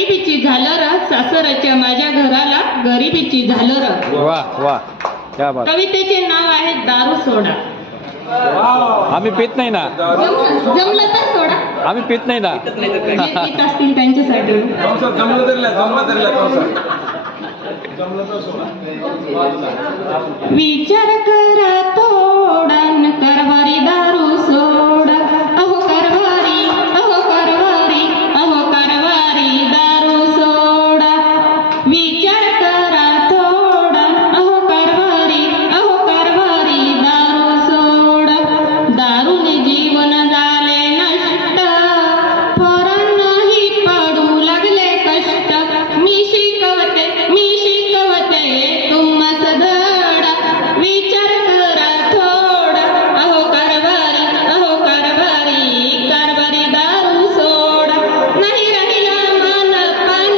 गरिबीची झालर, सासरच्या माझ्या घराला गरिबीची झालर. वाह वाह, क्या बात. कवितेचे नाव आहे दारू सोडा. आम्ही पित नाही ना. जमलं तर सोडा. आम्ही पित नाही ना. पित असतील त्यांच्यासाठी. विचार करा थोडा न कारभारी दारू सोडा. अहो कारभारी, अहो कारभारी, अहो कारभारी दारू सोडा. विचार करा थोडा, अहो कारभारी, अहो कारभारी दारू सोडा. दारूने जीवन झाले नष्ट, पोरांनाही पडू लागले कष्ट. मी शिकवते तुम्हास धडा. विचार करा थोडा, अहो कारभारी, अहो कारभारी, कारभारी दारू सोडा. नाही राहिला मान पान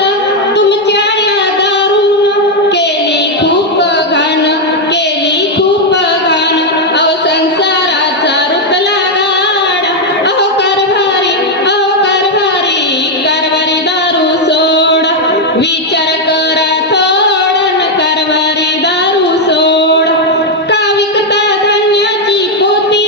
तुमच्या या दारून. केली खूप घाण, केली खूप घाण. अहो संसाराचा रुतला गाडा. अहो कारभारी, अहो कारभारी, कारभारी दारू सोडा. विचार करा थोडा न कारभारी दारू सोडा. का विकता धान्याची पोती,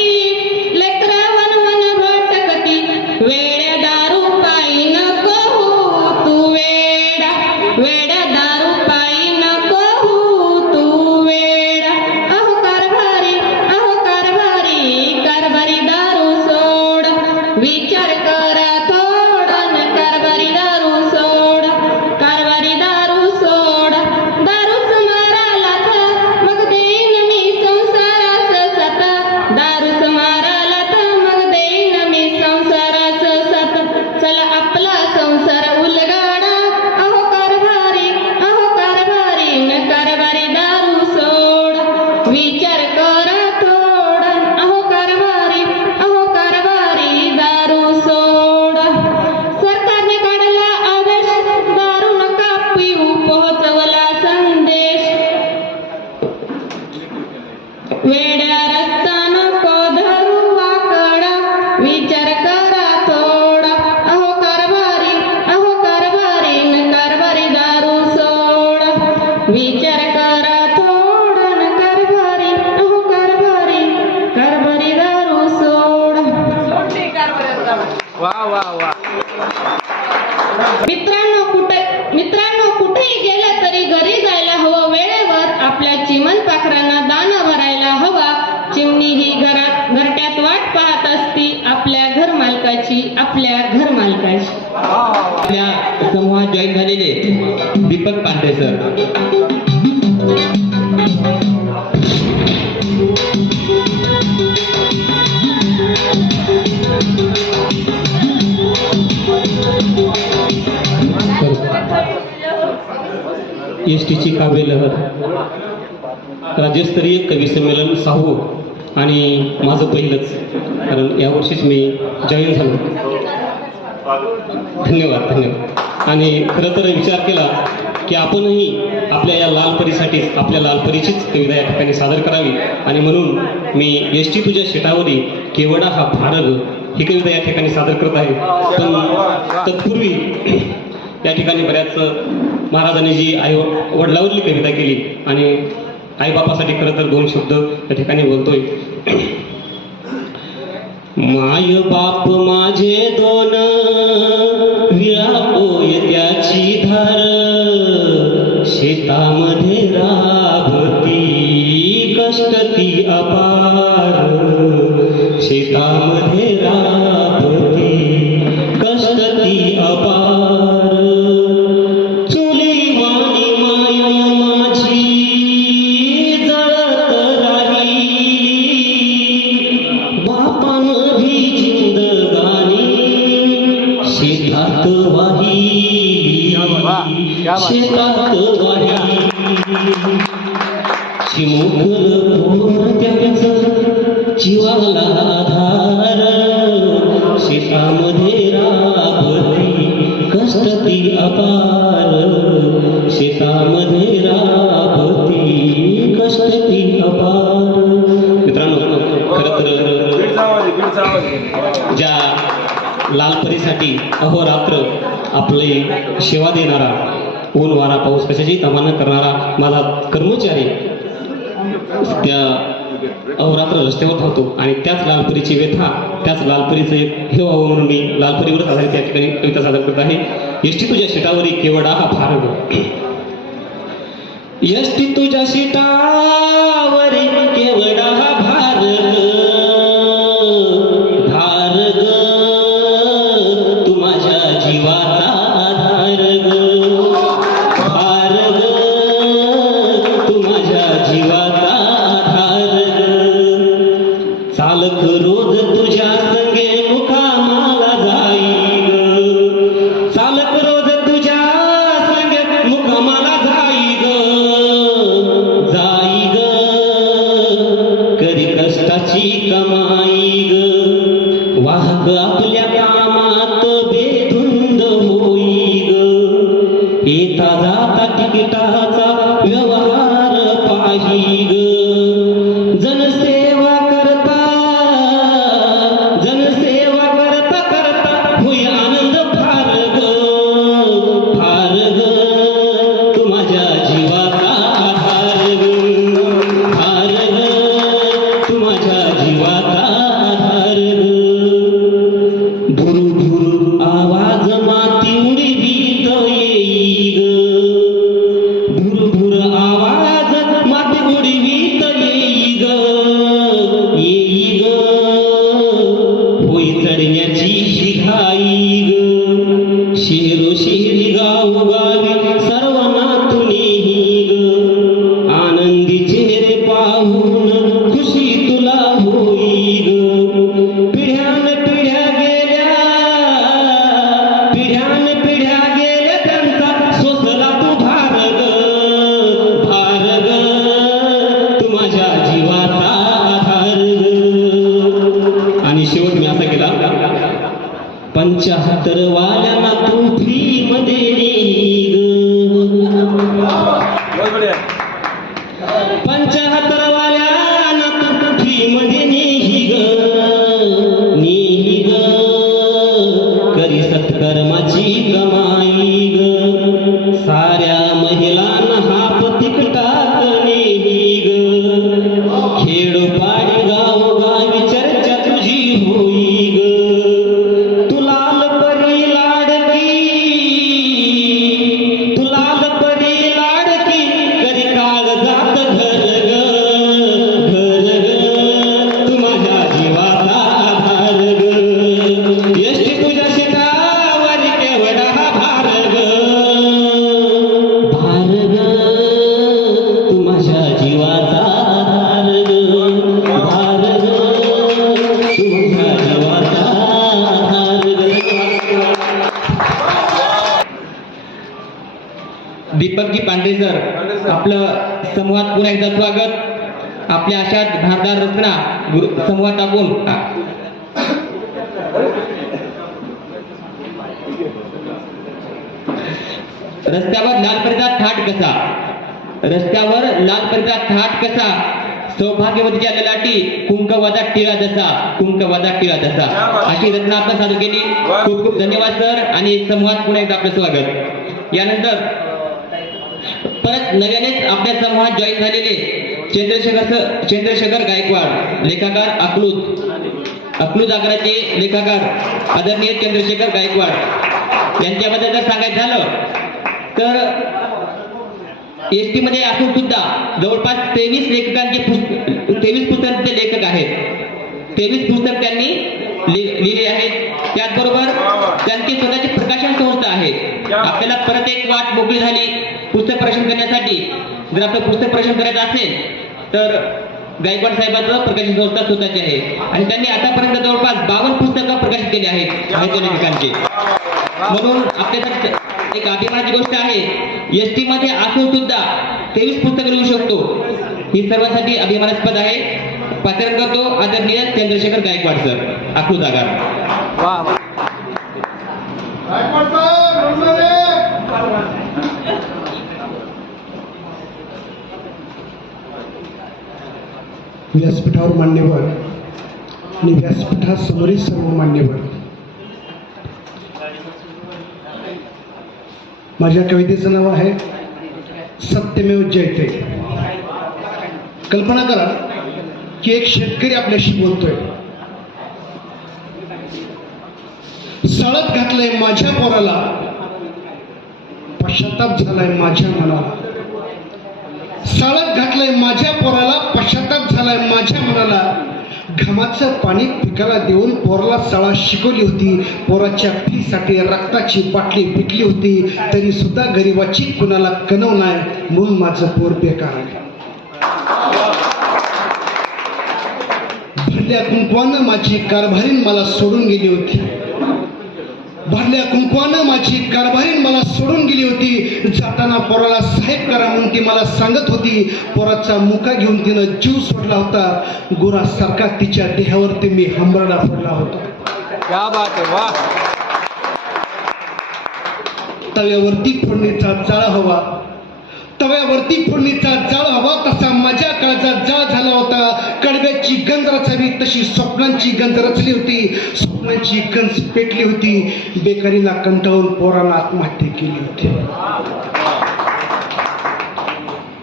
लेकरा वनवन भटकती. वेड्या दारू पायी नको होऊ तू वेडा. वेड्या दारू पायी नको होऊ तू वेडा. अहो कारभारी, अहो कारभारी, कारभारी दारू सोडा. विचार करा थोडा न कारभारी दारू सोडा. कारभारी दारू सोडा. दारूच माराला तर मग देईन मी संसारास साथ. दारूच माराला तर मग देईन मी संसारास साथ. चला आपला संसार उलगाडा. अहो कारभारी, अहो कारभारी, न कारभारी दारू सोडा. विचार करा थोडा, अहो कारभारी, अहो कारभारी दारू सोडा. सरकारने काढला आदेश, दारू नका पिऊ, पोहोचवला संदेश. वेड्या रस्ता नको धरू वाकडा. विचार करा थोडा, अहो कारभारी, अहो कारभारी, न कारभारी दारू सोडा. विचार करा थोडा न कारभारी, अहो कारभारी, कारभारी दारू सोडा. वाह वाह वाह. मित्रांनो कुठेही गेलं तरी घरी जायला हवं वेळेवर. आपल्या चिमण पाखरांना दाना भरायला हवा. चिमणी ही घरट्यात वाट पाहत असती आपल्या घर मालकाची, आपल्या घर मालकाची. आपल्या समूहात जॉईन झालेले दीपक पांढरे सर. एसटीची काव्य लहर राज्यस्तरीय कवी संमेलन 6वं आणि माझं पहिलंच, कारण यावर्षीच मी जॉईन झालो. धन्यवाद. आणि खरं तर विचार केला की आपणही आपल्या या लालपरीसाठीच, आपल्या लालपरीचीच कविता या ठिकाणी सादर करावी. आणि म्हणून मी एसटी तुझ्या शेटावरी केवडा हा भारग ही कविता या ठिकाणी सादर करत आहे. पण तत्पूर्वी या ठिकाणी बऱ्याच महाराजांनी जी आई वडिलावरली कविता केली आणि आईबापासाठी खरं तर 2 शब्द या ठिकाणी बोलतोय. माय बाप माझे 2 विळापोय त्याची धार. शेतामध्ये राबती कष्ट ती अपार. शेतामध्ये राबती कष्ट ती अपार. चुली वाणी माय माझी जळत राहिली. बापामध्ये जिंदगानी शेतात वाहिली. शेतात वाहिली. चिमुकल पोर त्याचं जीवाला आधार. शेतामध्ये राबती कष्ट ती अपार. शेतामध्ये राबती कष्ट ती अपार. मित्रांनो, खरं तर ज्या लालपरीसाठी अहोरात्र आपली सेवा देणारा, ऊन वारा पाऊस कशाची तमा न करणारा माझा कर्मचारी त्या अहोरात्र रस्त्यावर धावतो आणि त्याच लालपरीची व्यथा, त्याच लालपरीचं एक हे व्हावं म्हणून मी लालपरीवरच आधारित त्या ठिकाणी कविता सादर करत आहे. एसटी तुझ्या शिटावरी केवडा हा भार ग, एसटी तुझ्या शिटावरी केवडा हा भार ग, भार ग तू माझ्या जीवाचा आधार ग, भार ग तू माझ्या जीवाचा आधार ग, चालक रोज तुझ्या संगे मुकामाला जाई ग, चालक रोज तुझ्या संगे मुकामाला जाई ग, जाई ग करी कष्टाची कमाई ग, वाह ग आपल्या कामात बेधुंद होई ग, येता जाता तिकिटाचा व्यवहार पाही ग, जनसेवा करता करता होई आनंद फार ग, फार ग तू माझ्या जीवाचा आधार ग, फार ग तू माझ्या जीवाचा आधार ग, भुरभुर आवाज माती उडवीत येई ग, भुरभुर आवाज माती उडवीत येई ग, येई ग होई चढण्याची शिघाई ग, शेरोशेरी गावोगावी सर्वनातुनेही ग, आनंदीचे नेरे पाहून खुशी तुला होई ग, पिढ्यान पिढ्या गेल्या त्यांचा सोसला तू भार ग, भार ग तू माझ्या जीवाचा आधार ग. आणि शेवट मी असा केला, 75 वाल्यांना तू फ्री मध्ये नेई ग, 75 वाल्यांना तू फ्री मध्ये नेही ग, नेही ग करी सत्कर्माची कमाई ग, साऱ्या महिलांना हाप तिकटाक नेही ग, खेडोपाडी गावोगावी चर्चा तुझी होई ग, तू लाल परी लाडकी करी काळजात घर ग, घर ग तू माझ्या जीवाचा आधार ग, एसटी तुझ्या शिटावरी केवढा हा भार ग, भार ग तू माझ्या जीवाचा आधार ग, भार ग तू माझ्या जीवाचा आधार ग. दीपकजी पांढरे सर, आपलं समूहात पुन्हा एकदा स्वागत. आपल्या अशाच धारदार रचना समूहात टाकून रस्त्यावर लालपरीचा थाट कसा, रस्त्यावर लालपरीचा थाट कसा, सौभाग्यवतीच्या ललाटी कुंकवाचा टिळा जसा, कुंकवाचा टिळा जसा, अशी रचना आपण सादर केली. खूप खूप धन्यवाद सर आणि समूहात पुन्हा एकदा आपलं स्वागत. यानंतर परत नव्यानेच आपल्या समूहात जॉईन झालेले चंद्रशेखर गायकवाड, लेखाकार अकलूज आग्राचे लेखाकार आदरणीय चंद्रशेखर गायकवाड यांच्याबद्दल जर सांगायचं झालं तर एसटी मध्ये असून सुद्धा जवळपास 23 पुस्तकांचे लेखक आहेत. 23 पुस्तक त्यांनी लिहिली आहेत. त्याचबरोबर त्यांची स्वतःची प्रकाशन संस्था आहे. आपल्याला परत एक वाट मोकळी झाली पुस्तक प्रकाशन करण्यासाठी. जर आपलं पुस्तक प्रकाशन करायचं असेल तर गायकवाड साहेबांचं प्रकाशन संस्था स्वतःची आहे आणि त्यांनी आतापर्यंत जवळपास 52 पुस्तकं प्रकाशित केली आहेत साहित्य लेखकांची. म्हणून आपल्यासाठी एक अभिमानाची गोष्ट आहे, एसटी मध्ये असून सुद्धा 23 पुस्तकं लिहू शकतो, ही सर्वांसाठी अभिमानास्पद आहे. पाचारण करतो आदरणीय चंद्रशेखर गायकवाड सर, अकलूज आगार. व्यासपीठावर मान्यवर आणि व्यासपीठासमोरील सर्व मान्यवर, माझ्या कवितेचं नाव आहे सत्यमेव जयते. कल्पना करा की एक शेतकरी आपल्याशी बोलतोय. साळत घातलंय माझ्या पोराला, पश्चाताप झालाय माझ्या मनाला. साळत घातलंय माझ्या पोराला, पश्चाताप झालाय माझ्या मनाला. घामाचं पाणी पिकाला देऊन पोराला शाळा शिकवली होती. पोराच्या फीसाठी रक्ताची बाटली विकली होती. तरी सुद्धा गरिबाची कुणाला कणव नाही, म्हणून माझं पोर बेकार आहे. भरल्या कुंकवानं माझी कारभारीण मला सोडून गेली होती. भरल्या कुंकवानं माझी कारभारीण मला सोडून गेली होती. जाताना पोराला साहेब करा म्हणून ती मला सांगत होती. पोराचा मुका घेऊन तिनं जीव सोडला होता. गुरासारखा तिच्या देहावरती मी हंबरडा फोडला होता. क्या बात आहे, वा. तव्यावरती फोडणीचा जाळ हवा, तव्यावरती फोडणीचा जाळ हवा, तसा माझ्या काळजात जाळ झाला होता. कडव्याची गंज रचावी तशी स्वप्नांची गंज रचली होती. स्वप्नांची गंज पेटली होती. बेकारीला कंटाळून पोराला आत्महत्या केली होती.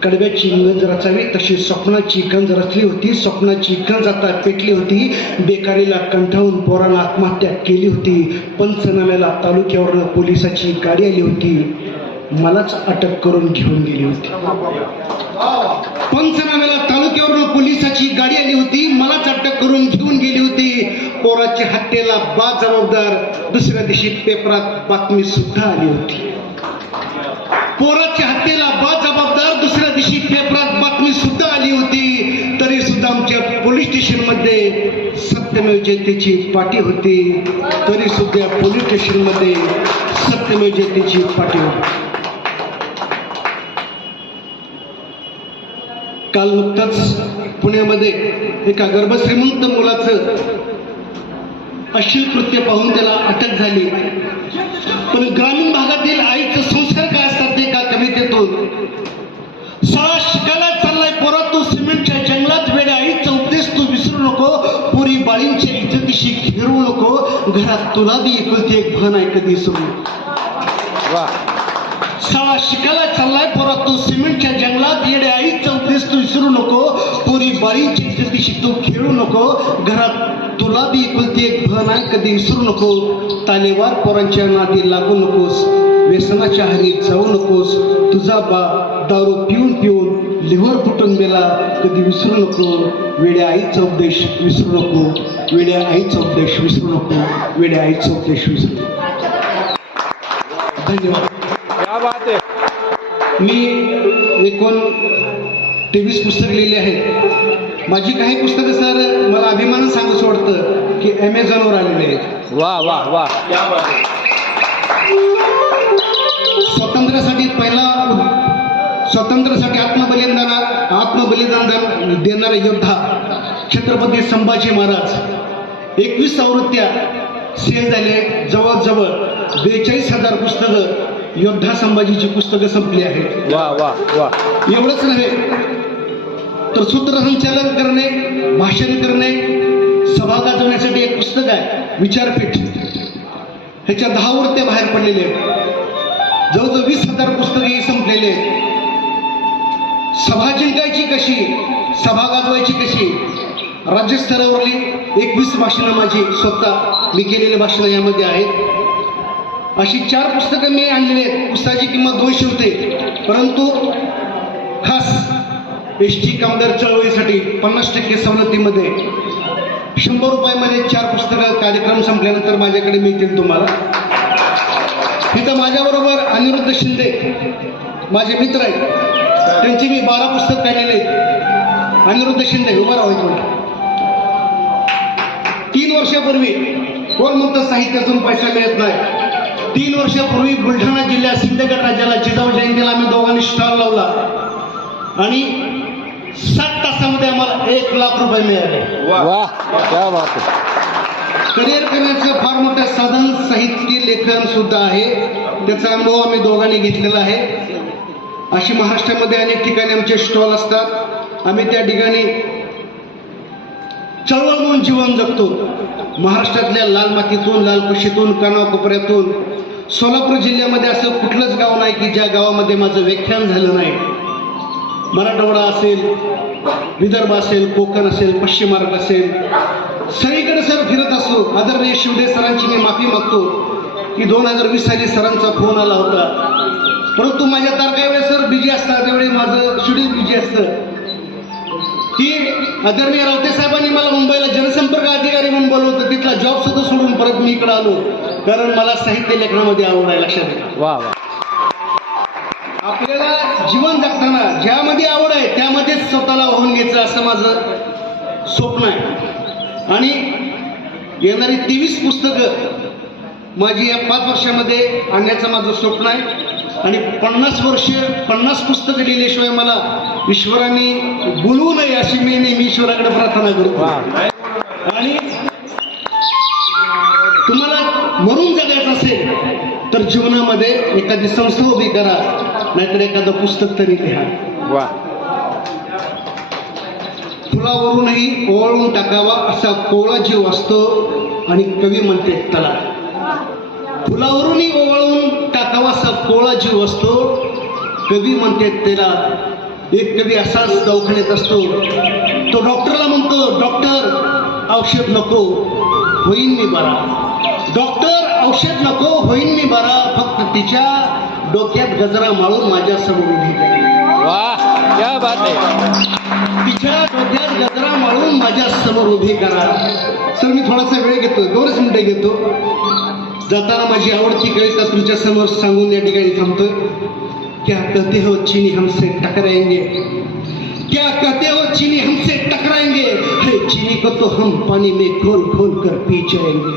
कडव्याची गंज रचावी तशी स्वप्नाची गंज रचली होती. स्वप्नाची गंज आता पेटली होती. बेकारीला कंटाळून पोराला आत्महत्या केली होती. पंचनाम्याला तालुक्यावरून पोलिसाची गाडी आली होती. मलाच अटक करून घेऊन गेली होती. पंचनाम्याला तालुक्यावरून पोलिसाची गाडी आली होती. मलाच अटक करून घेऊन गेली होती. पोराच्या हत्येला जबाबदार दुसऱ्या दिवशी पेपरात बातमी सुद्धा आली होती. पोराच्या हत्येला जबाबदार दुसऱ्या दिवशी पेपरात बातमी सुद्धा आली होती. तरी सुद्धा आमच्या पोलीस स्टेशन मध्ये सत्यमेव जयतेची पाटी होती. तरी सुद्धा पोलीस स्टेशन मध्ये सत्यमेव जयतेची पाटी होती. काल नुकताच पुण्यामध्ये एका गर्भश्रीमंत मुलाचं अश्लील कृत्य पाहून त्याला अटक झाली. पण ग्रामीण भागातील आईचं संस्कार काय असतात ते एका कवितेतून. शाळा शिकायला चाललाय पोरा तू सिमेंटच्या जंगलात, वेड्या आईचा उपदेश तू विसरू नको. पुरी बाळींच्या इज्जतीशी घेरू नको. घरात तुला बी एकुलती एक भन आहे कधी विसरू. वा. शाळा शिकायला चाललाय पोरा तू सिमेंटच्या जंगलात, येडे आईचा उपदेश तू विसरू नको. पुरी बाळींच्या इज्जतीशी तू खेळू नको. घरात तुला बी एकुलती एक भन आहे कधी विसरू नको. तालेवार पोरांच्या नादी लागू नकोस. व्यसनाच्या हारी जाऊ नकोस. तुझा बा दारू पिऊन पिऊन लिव्हर फुटून गेला कधी विसरू नको. वेड्या आईचा उपदेश विसरू नको. वेड्या आईचा उपदेश विसरू नको. वेड्या आईचा उपदेश विसरू नको. धन्यवाद. क्या बात आहे. मी एकूण 23 पुस्तक लिहिली आहेत. माझी काही पुस्तकं सर मला अभिमानानं सांगूच वाटतं की ॲमेझॉनवर आलेले आहेत. वा वा वा. स्वातंत्र्यासाठी आत्मबलिदान देणारा योद्धा छत्रपती संभाजी महाराज. 21 आवृत्त्या सेल झाले. जवळजवळ 42,000 पुस्तकं योद्धा संभाजीची पुस्तकं संपली आहेत. वा वा वा. एवढंच नव्हे तर सूत्रसंचालन करणे, भाषण करणे, सभा गाजवण्यासाठी एक पुस्तक आहे विचारपीठ. ह्याच्या 10 आवृत्त्या बाहेर पडलेल्या आहेत. जवळजवळ 20,000 पुस्तकं संपलेले आहेत. सभा जिंकायची कशी, सभा गाजवायची कशी, राज्यस्तरावरली 21 भाषणं माझी स्वतः मी केलेली भाषणं यामध्ये आहेत. अशी 4 पुस्तकं मी आणलेली आहेत. पुस्तकाची किंमत 200 होते. परंतु खास एसटी कामगार चळवळीसाठी 50% सवलतीमध्ये 100 रुपयामध्ये 4 पुस्तकं कार्यक्रम संपल्यानंतर माझ्याकडे मिळतील तुम्हाला. तिथं माझ्याबरोबर अनिरुद्ध शिंदे माझे मित्र आहेत. त्यांची मी 12 पुस्तक काढलेले आहेत. अनिरुद्ध शिंदे उभा राहू एक मिनिट. 3 वर्षापूर्वी कोण म्हणतं साहित्यातून पैसा मिळत नाही. 3 वर्षापूर्वी बुलढाणा जिल्ह्यात सिंदखेड राज्याला जिजाऊ जयंतीला आम्ही दोघांनी स्टॉल लावला आणि 7 तासामध्ये आम्हाला 1 लाख रुपये मिळाले. वा. क्या बात आहे. करिअर करण्याचं फार मोठं साधन साहित्य लेखन सुद्धा आहे. त्याचा अनुभव आम्ही दोघांनी घेतलेला आहे. अशी महाराष्ट्रामध्ये अनेक ठिकाणी आमचे स्टॉल असतात. आम्ही त्या ठिकाणी चळवळ म्हणून जीवन जगतो. महाराष्ट्रातल्या लाल मातीतून, लाल कुशीतून, कानाकोपऱ्यातून सोलापूर जिल्ह्यामध्ये असं कुठलंच गाव नाही की ज्या गावामध्ये माझं व्याख्यान झालं नाही. मराठवाडा असेल, विदर्भ असेल, कोकण असेल, पश्चिम महाराष्ट्र असेल, सगळीकडे सर फिरत असतो. आदरणीय शिवडे सरांची मी माफी मागतो की 2020 साली सरांचा फोन आला होता, परंतु माझ्या तारखा वेळेस सर बिजी असतात, त्यावेळी माझं शेड्यूल बिजी असतं की आदरणीय रावते साहेबांनी मला मुंबईला जनसंपर्क अधिकारी म्हणून बोलवलं होतं. तिथला जॉब सुद्धा सोडून परत मी इकडे आलो, कारण मला साहित्य लेखनामध्ये आवड आहे. लक्षात घ्या, वा वा. आपल्याला जीवन जगताना ज्यामध्ये आवड आहे त्यामध्येच स्वतःला वाहून घ्यायचं असं माझं स्वप्न आहे. आणि येणारी 23 पुस्तकं माझी या 5 वर्षामध्ये आणण्याचं माझं स्वप्न आहे. आणि 50 पुस्तकं लिहिल्याशिवाय मला ईश्वराने बोलवू नये अशी मी नेहमी ईश्वराकडे प्रार्थना करतो. आणि तुम्हाला मरून जगायचं असेल तर जीवनामध्ये एखादी संस्था उभी करा, नाहीतर एखादं पुस्तक तरी लिहा. वा. फुलावरूनही ओवाळून टाकावा असा कोवळा जीव असतो आणि कवी म्हणते त्याला. फुलावरूनही ओवाळून टाकावा असा कोवळा जीव असतो, कवी म्हणते त्याला. एक कवी असाच दवाखान्यात असतो, तो डॉक्टरला म्हणतो, डॉक्टर औषध नको होईन मी बरा. डॉक्टर औषध नको होईन मी बरा, फक्त तिच्या डोक्यात गजरा माळून माझ्या समोर उभी करा. वा, क्या बात आहे. तिच्या डोक्यात गजरा माळून माझ्या समोर उभी करा. सर मी थोडासा वेळ घेतो, 2 मिनिटं घेतो. जाताना माझी आवडती कविता तुमच्या समोर सांगून या ठिकाणी थांबतोय. क्या कहते हो चीनी हमसे टकराएंगे, क्या कहते हो चीनी हमसे टकराएंगे, है चीनी को तो हम पानी में खोल खोल कर पी जाएंगे.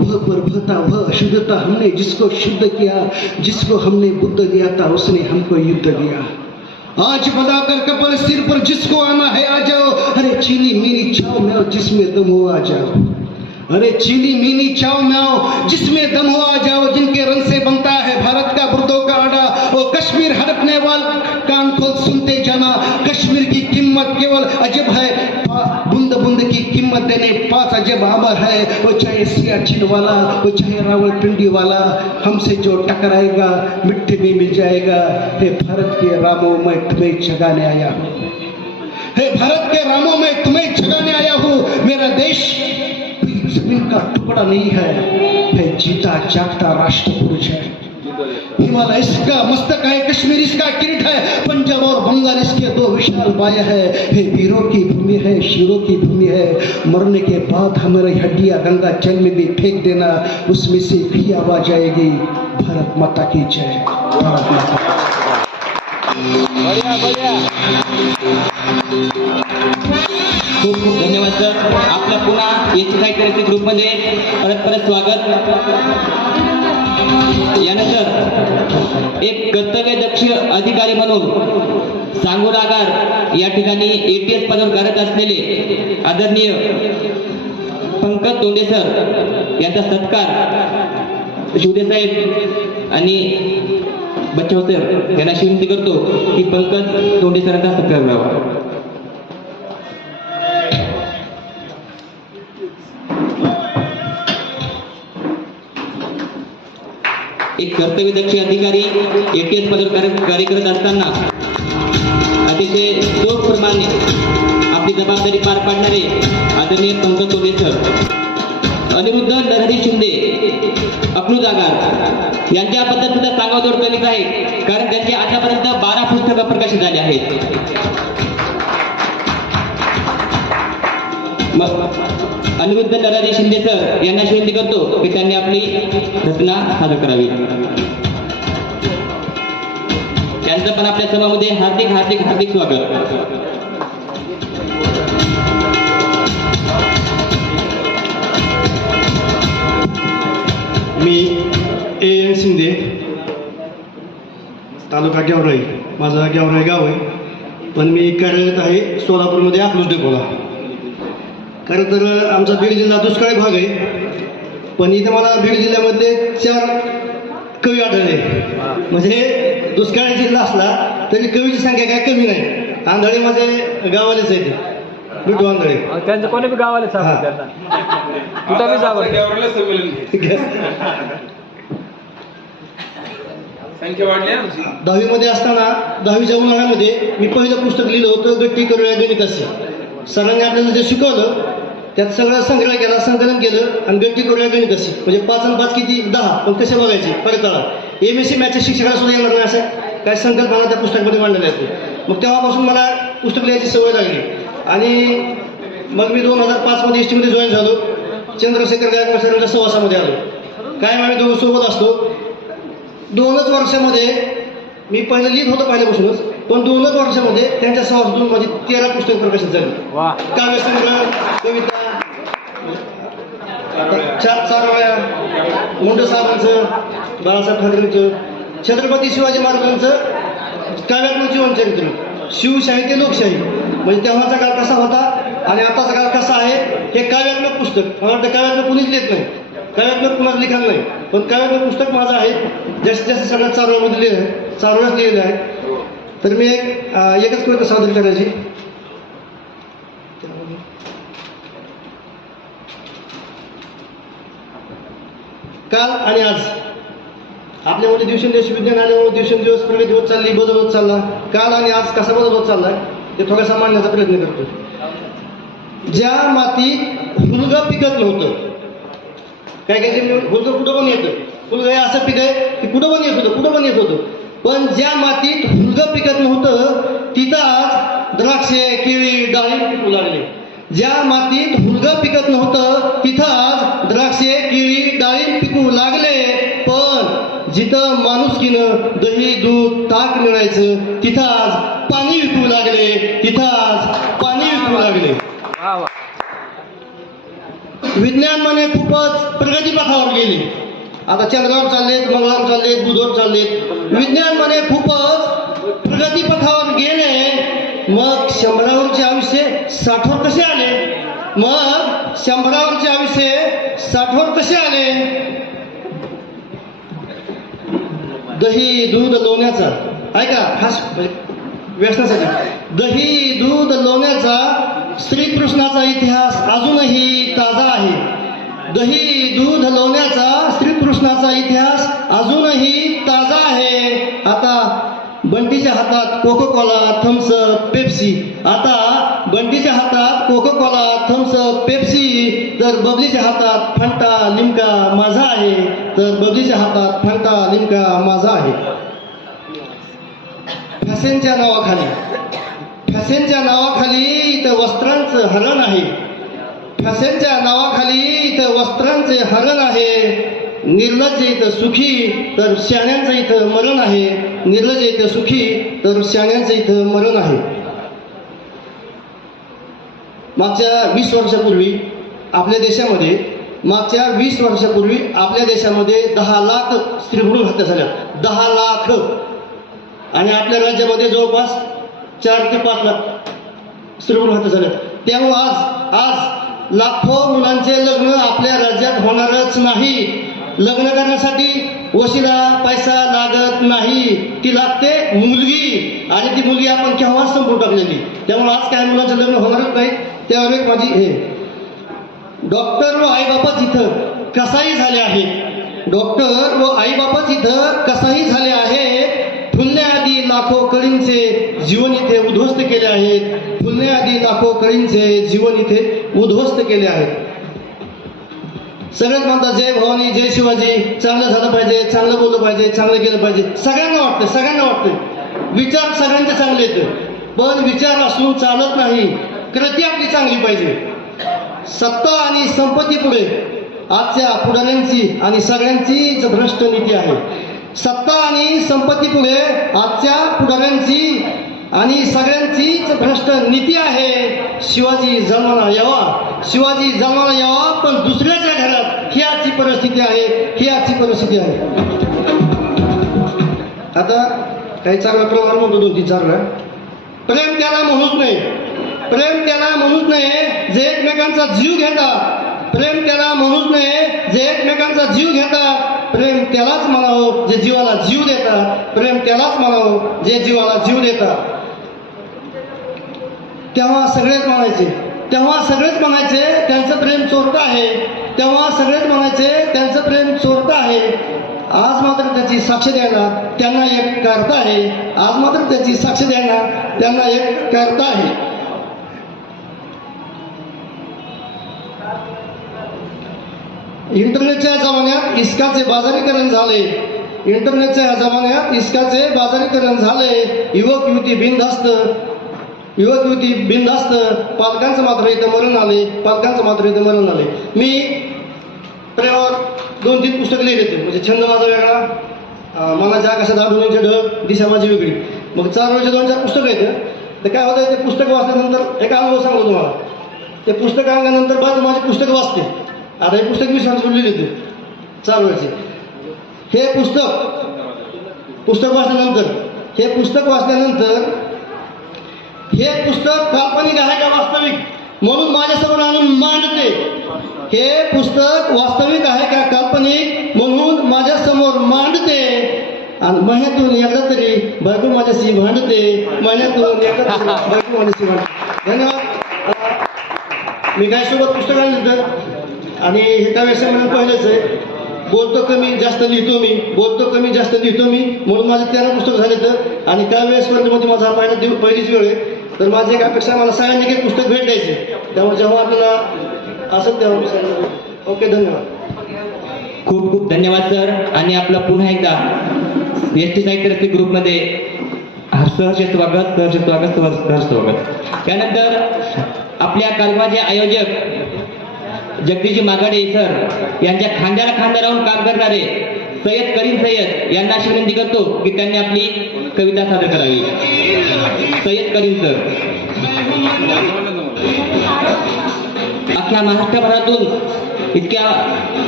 वह परभता वह अशुद्धता हमने जिसको शुद्ध किया, जिसको हमने बुद्ध दिया था उसने हमको युद्ध दिया. आज बदाकर कपल सिर पर जिसको आना है आ जाओ, अरे चीनी मीनी चाव में जिसमें दम हो आ जाओ. अरे चीनी मीनी चाव में जिसमें दम हो आ जाओ. जिनके रंग से बनता है भारत का बुर्दों का आड़ा, वो कश्मीर हड़पने वाले कान खोल सुनते जाना. कश्मीर की कीमत केवल अजब है, बूंद बूंद की कीमत देने 5 अजब अमर है. वो चाहे सियाचिन वाला, वो चाहे रावलपिंडी वाला, हमसे जो टकराएगा मिट्टी में मिल जाएगा. हे भारत के रामों में तुम्हें जगाने आया हूँ, हे भारत के रामों में तुम्हें जगाने आया हूँ. मेरा देश जमीन का टुकड़ा नहीं है जीता जागता राष्ट्र पुरुष है. हिमालय इसका मस्तक है, कश्मीर इसका किरीट है, पंजाब और बंगाल इसके 2 विशाल बाया है. हे वीरों की भूमि है, शीरों की भूमि है. मरने के बाद हमारी हड्डियां गंगा जल में भी फेंक देना, उसमें से भी आवाज आएगी भारत माता की जय, भारत माता. बढिया बढिया. खूप खूप धन्यवाद सर. आपलं पुन्हा याची साहित्य ग्रुपमध्ये परत स्वागत. यानंतर एक कर्तव्यदक्ष अधिकारी म्हणून सांगोलागार या ठिकाणी ATS पदावर करत असलेले आदरणीय पंकज तोंडे सर यांचा सत्कार शिवदे साहेब आणि बच्चाव सर यांना विनंती करतो की पंकज तोंडे सरांचा सत्कार करावा. एक कर्तव्यदक्ष अधिकारी ATS पदावर कार्य करत असताना अतिशय जोरप्रमाणे आपली जबाबदारी पार पाडणारे आदरणीय पंकज तोंडे सर, अनिरुद्ध नरहरी शिंदे अकलूज आगार यांच्याबद्दल सुद्धा सांगावं कमीच आहे, कारण त्यांची आतापर्यंत 12 पुस्तकं प्रकाशित झाली आहेत. मग अनिरुद्ध नरहरी शिंदे सर यांना विनंती करतो की त्यांनी आपली रचना सादर करावी. त्यांचं पण आपल्या सभामध्ये हार्दिक हार्दिक हार्दिक स्वागत. मी A.N. शिंदे, तालुका गेवराई. माझा गेवराई गाव आहे, पण मी कार्यरत आहे सोलापूरमध्ये अकलूज डेपोला. खरं तर आमचा बीड जिल्हा दुष्काळी भाग आहे, पण इथं मला बीड जिल्ह्यामध्ये 4 कवी आढळले. म्हणजे दुष्काळी जिल्हा असला तरी कवीची संख्या काय कमी नाही. आंधळे माझे गावालेच आहे, ते बिटू आंधळे. त्यांचं कोणी बी गावाला सांगा, त्यांना कुठं बी जावं. 10वीमध्ये असताना 10वीच्या उन्हाळ्यामध्ये मी पहिलं पुस्तक लिहिलं होतं गट्टी करूया गणिताचे. सरांनी आपल्याला जे शिकवलं त्यात सगळं संग्रह केला, संकलन केलं आणि गट्टी करूया गणिताचे. म्हणजे 5 आणि 5 किती 10, पण कसे बघायचे परताळा. MSc मॅथच्या शिक्षकाला सुद्धा येणार नाही असं काय संकल्पना त्या पुस्तकामध्ये मांडलेल्या आहेत. मग तेव्हापासून मला पुस्तक लिहायची सवय लागली आणि मग मी 2005मध्ये ST मध्ये जॉईन झालो. चंद्रशेखर गायकवाड सरांच्या सहवासामध्ये आलो. कायम आम्ही दोघं सोबत असतो. 2च वर्षामध्ये मी पहिलं लिहित होतो पहिल्यापासूनच, पण 2च वर्षामध्ये त्यांच्या सहवासातून माझी 13 पुस्तकं प्रकाशित झाली. वा. काव्यसंग्रह, कविता, चारोळ्या, मुंडे साहेबांचं, बाळासाहेब ठाकरेंचं, छत्रपती शिवाजी महाराजांचं काव्यात्मक जीवनचरित्र, शिवशाही ते लोकशाही. म्हणजे तेव्हाचा काळ कसा होता आणि आताचा काळ कसा आहे हे काव्यात्मक पुस्तक. मला वाटतं काव्यात्मक कुणीच लिहित नाही, काव्यात्मक कुणाचं लिखाण नाही, पण काव्यात्मक पुस्तक माझं आहे. जास्तीत जास्त सगळ्यात चारोळ्यामध्ये लिहिलं आहे, चारोळ्यात लिहिलेलं आहे. तर मी एकच कविता सादर करायची. काल आणि आज आपल्यामध्ये दिवसेंदिवस विज्ञान आल्यामुळे दिवसेंदिवस प्रगती होत चालली, बदल होत चालला. काल आणि आज कसा बदल होत चाललाय ते थोडासा मांडण्याचा प्रयत्न करतो. ज्या मातीत हुलगं पिकत नव्हतं, काय काय हुलगं कुठं पण येतं, हुलगं हे असं पीक आहे की कुठं पण येत होतं, पण ज्या मातीत हुलगं पिकत नव्हतं तिथं आज द्राक्षे, केळी, डाळिंब पिकू लागले. ज्या मातीत हुलगं पिकत नव्हतं तिथं आज द्राक्षे, केळी, डाळिंब पिकू लागले. पण जिथं माणुसकीनं दही, दूध, ताक मिळायचं तिथं आज पाणी विकू लागले. विज्ञान म्हणे खूपच प्रगतीपथावर गेले. आता चंद्रावर चाललेत, मंगळावर चाललेत, बुधावर चाललेत. विज्ञान म्हणे खूपच प्रगतीपथावर गेले. मग 100वरचे आयुष्य 60वर कसे आले? मग 100वरचे आयुष्य 60वर कसे आले? दही, दूध, लोण्याचा, ऐका खास व्यसनासाठी, दही, दूध, लोण्याचा श्रीकृष्णाचा इतिहास अजूनही ताजा आहे. दही, दूध, लोण्याचा श्रीकृष्णाचा इतिहास अजूनही ताजा आहे. आता बंटीच्या हातात कोकोकोला, थम्सअप, पेप्सी. आता बंटीच्या हातात कोकोकोला, थम्सअप, पेप्सी, तर बबलीच्या हातात फंटा, लिमका, माझा आहे. तर बबलीच्या हातात फंटा, लिमका, माझा आहे. फॅशनच्या नावाखाली इथं वस्त्रांचं हरण आहे. फॅशनच्या नावाखाली इथं वस्त्रांचे हरण आहे. निर्लज्ज इथं सुखी तर शहाण्यांचं इथं मरण आहे. निर्लज्ज इथं सुखी तर शहाण्यांचं इथं मरण आहे. मागच्या 20 वर्षापूर्वी आपल्या देशामध्ये 10 लाख स्त्रीभ्रूण हत्या झाल्या. 10 लाख. आणि आपल्या राज्यामध्ये जवळपास 4 ते 5 लाख स्त्रीभ्रूण हत्या झाल्या. त्यामुळे आज लाखो मुलांचे लग्न आपल्या राज्यात होणारच नाही. लग्न करण्यासाठी वशिला पैसा लागत नाही, ती लागते मुलगी. आणि ती मुलगी आपण केव्हा संपून टाकलेली. त्यामुळे आज काय मुलांचं लग्न होणारच नाही. त्यावर एक माझी हे डॉक्टर व आईबापच इथं कसाही झाले आहे. डॉक्टर व आईबापच इथं कसाही झाले आहे. फुलण्याआधी लाखो कळींचे जीवन इथे उद्ध्वस्त केले आहेत. फुलण्याआधी लाखो कळींचे जीवन इथे उद्ध्वस्त केले आहेत. सगळेच म्हणतात जय भवानी, जय शिवाजी, चांगलं झालं पाहिजे, चांगलं बोललं पाहिजे, चांगलं केलं पाहिजे. सगळ्यांना वाटतं. विचार सगळ्यांचे चांगले येतं, पण विचार असून चालत नाही. कृती आपली चांगली पाहिजे. सत्ता आणि संपत्ती पुढे आजच्या पुढाऱ्यांची आणि सगळ्यांचीच भ्रष्ट नीती आहे. सत्ता आणि संपत्ती पुढे आजच्या पुढाऱ्यांची आणि सगळ्यांचीच भ्रष्ट नीती आहे. शिवाजी जन्माला यावा, पण दुसऱ्याच्या घरात. ही आजची परिस्थिती आहे. आता काही चांगला प्रमाण म्हणतो 2-3-4 वेळा. प्रेम त्याला म्हणूच नाही जे एकमेकांचा जीव घेतात. प्रेम त्यालाच म्हणावं जे जीवाला जीव देतात. तेव्हा सगळेच म्हणायचे त्यांचं प्रेम चोरटं आहे. तेव्हा सगळेच म्हणायचे त्यांचं प्रेम चोरटं आहे. आज मात्र त्याची साक्ष द्यायला त्यांना एक करता आहे. आज मात्र त्याची साक्ष द्यायला त्यांना एक करता आहे. इंटरनेटच्या जमान्यात इस्काचे बाजारीकरण झाले. इंटरनेटच्या जमान्यात इस्काचे बाजारीकरण झाले. युवक युवती बिनधास्त पालकांचं मात्र इथं मरण आले. मी प्रेमावर 2-3 पुस्तकं लिहिले होते. म्हणजे छंद माझा वेगळा, मनाच्या आकाशात आढळूनचे ढग, दिशा माझी वेगळी. मग 4 वर्ष 2-4 पुस्तकं आहेत. तर काय होतं, ते पुस्तक वाचल्यानंतर एक अनुभव सांगतो तुम्हाला. ते पुस्तक आणल्यानंतर बाजू माझी पुस्तकं वाचते. आता हे पुस्तक मी सांगितलेले होते 4 वर्षे. हे पुस्तक वाचल्यानंतर हे पुस्तक काल्पनिक आहे का वास्तविक म्हणून माझ्यासमोर आणून मांडते. हे पुस्तक वास्तविक आहे का काल्पनिक म्हणून माझ्यासमोर मांडते. आणि महिन्यातून एकदा तरी बायको माझ्याशी भांडते. धन्यवाद. मी काय सोबत पुस्तक आणलं आणि हे त्या व्यवसायामध्ये पहिलंच आहे. बोलतो कमी जास्त लिहितो मी म्हणून माझे 13 पुस्तक झाले. तर आणि त्यावेळेस स्पर्धेमध्ये माझा पहिलीच वेळ आहे. तर माझी एक अपेक्षा, मला सगळ्यांनी एक पुस्तक भेट द्यायचे. त्यामुळे जेव्हा आपल्याला असं तेव्हा मी सांगितलं. ओके, धन्यवाद. खूप खूप धन्यवाद सर. आणि आपलं पुन्हा एकदा एसटी साहित्य रसिक ग्रुपमध्ये सहर्ष स्वागत. त्यानंतर आपल्या कार्यक्रमाचे आयोजक जगदीशजी मागाडे सर यांच्या खांद्याला खांदा लावून काम करणारे सय्यद करीम सय्यद यांना अशी विनंती करतो की त्यांनी आपली कविता सादर करावी. सय्यद करीम सर. अख्ख्या महाराष्ट्रभरातून इतक्या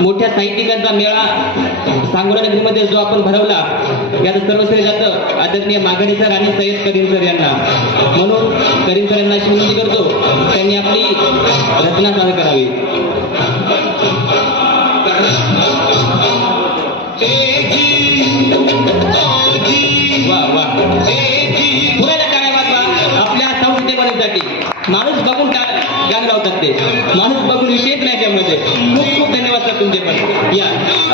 मोठ्या साहित्यिकांचा मेळा सांगोला नगरीमध्ये जो आपण भरवला, याचं सर्व श्रेय जातं आदरणीय मागाडे सर आणि सय्यद करीम सर यांना. म्हणून करीम सर यांना अशी विनंती करतो त्यांनी आपली रचना सादर करावी. वा वा, पुण्याला टाळ्या वाजवा आपल्या साहित्यपणासाठी. माणूस बघून गाणं लावतात ते, माणूस बघून विषयच नाही त्यामध्ये. खूप खूप धन्यवाद सर तुमचे पण. या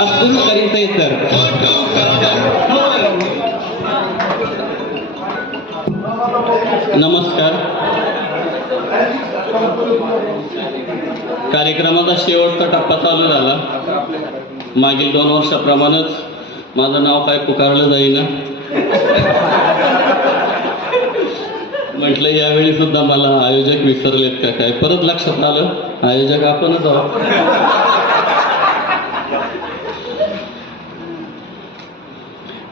सुरू करीन सय्यद सर. नमस्कार. कार्यक्रमाचा शेवटचा टप्पा चालू झाला. मागील 2 वर्षाप्रमाणेच माझं नाव काय पुकारलं जाईना. म्हटलं यावेळी सुद्धा मला आयोजक विसरलेत का काय. परत लक्षात आलं आयोजक आपणच आहोत.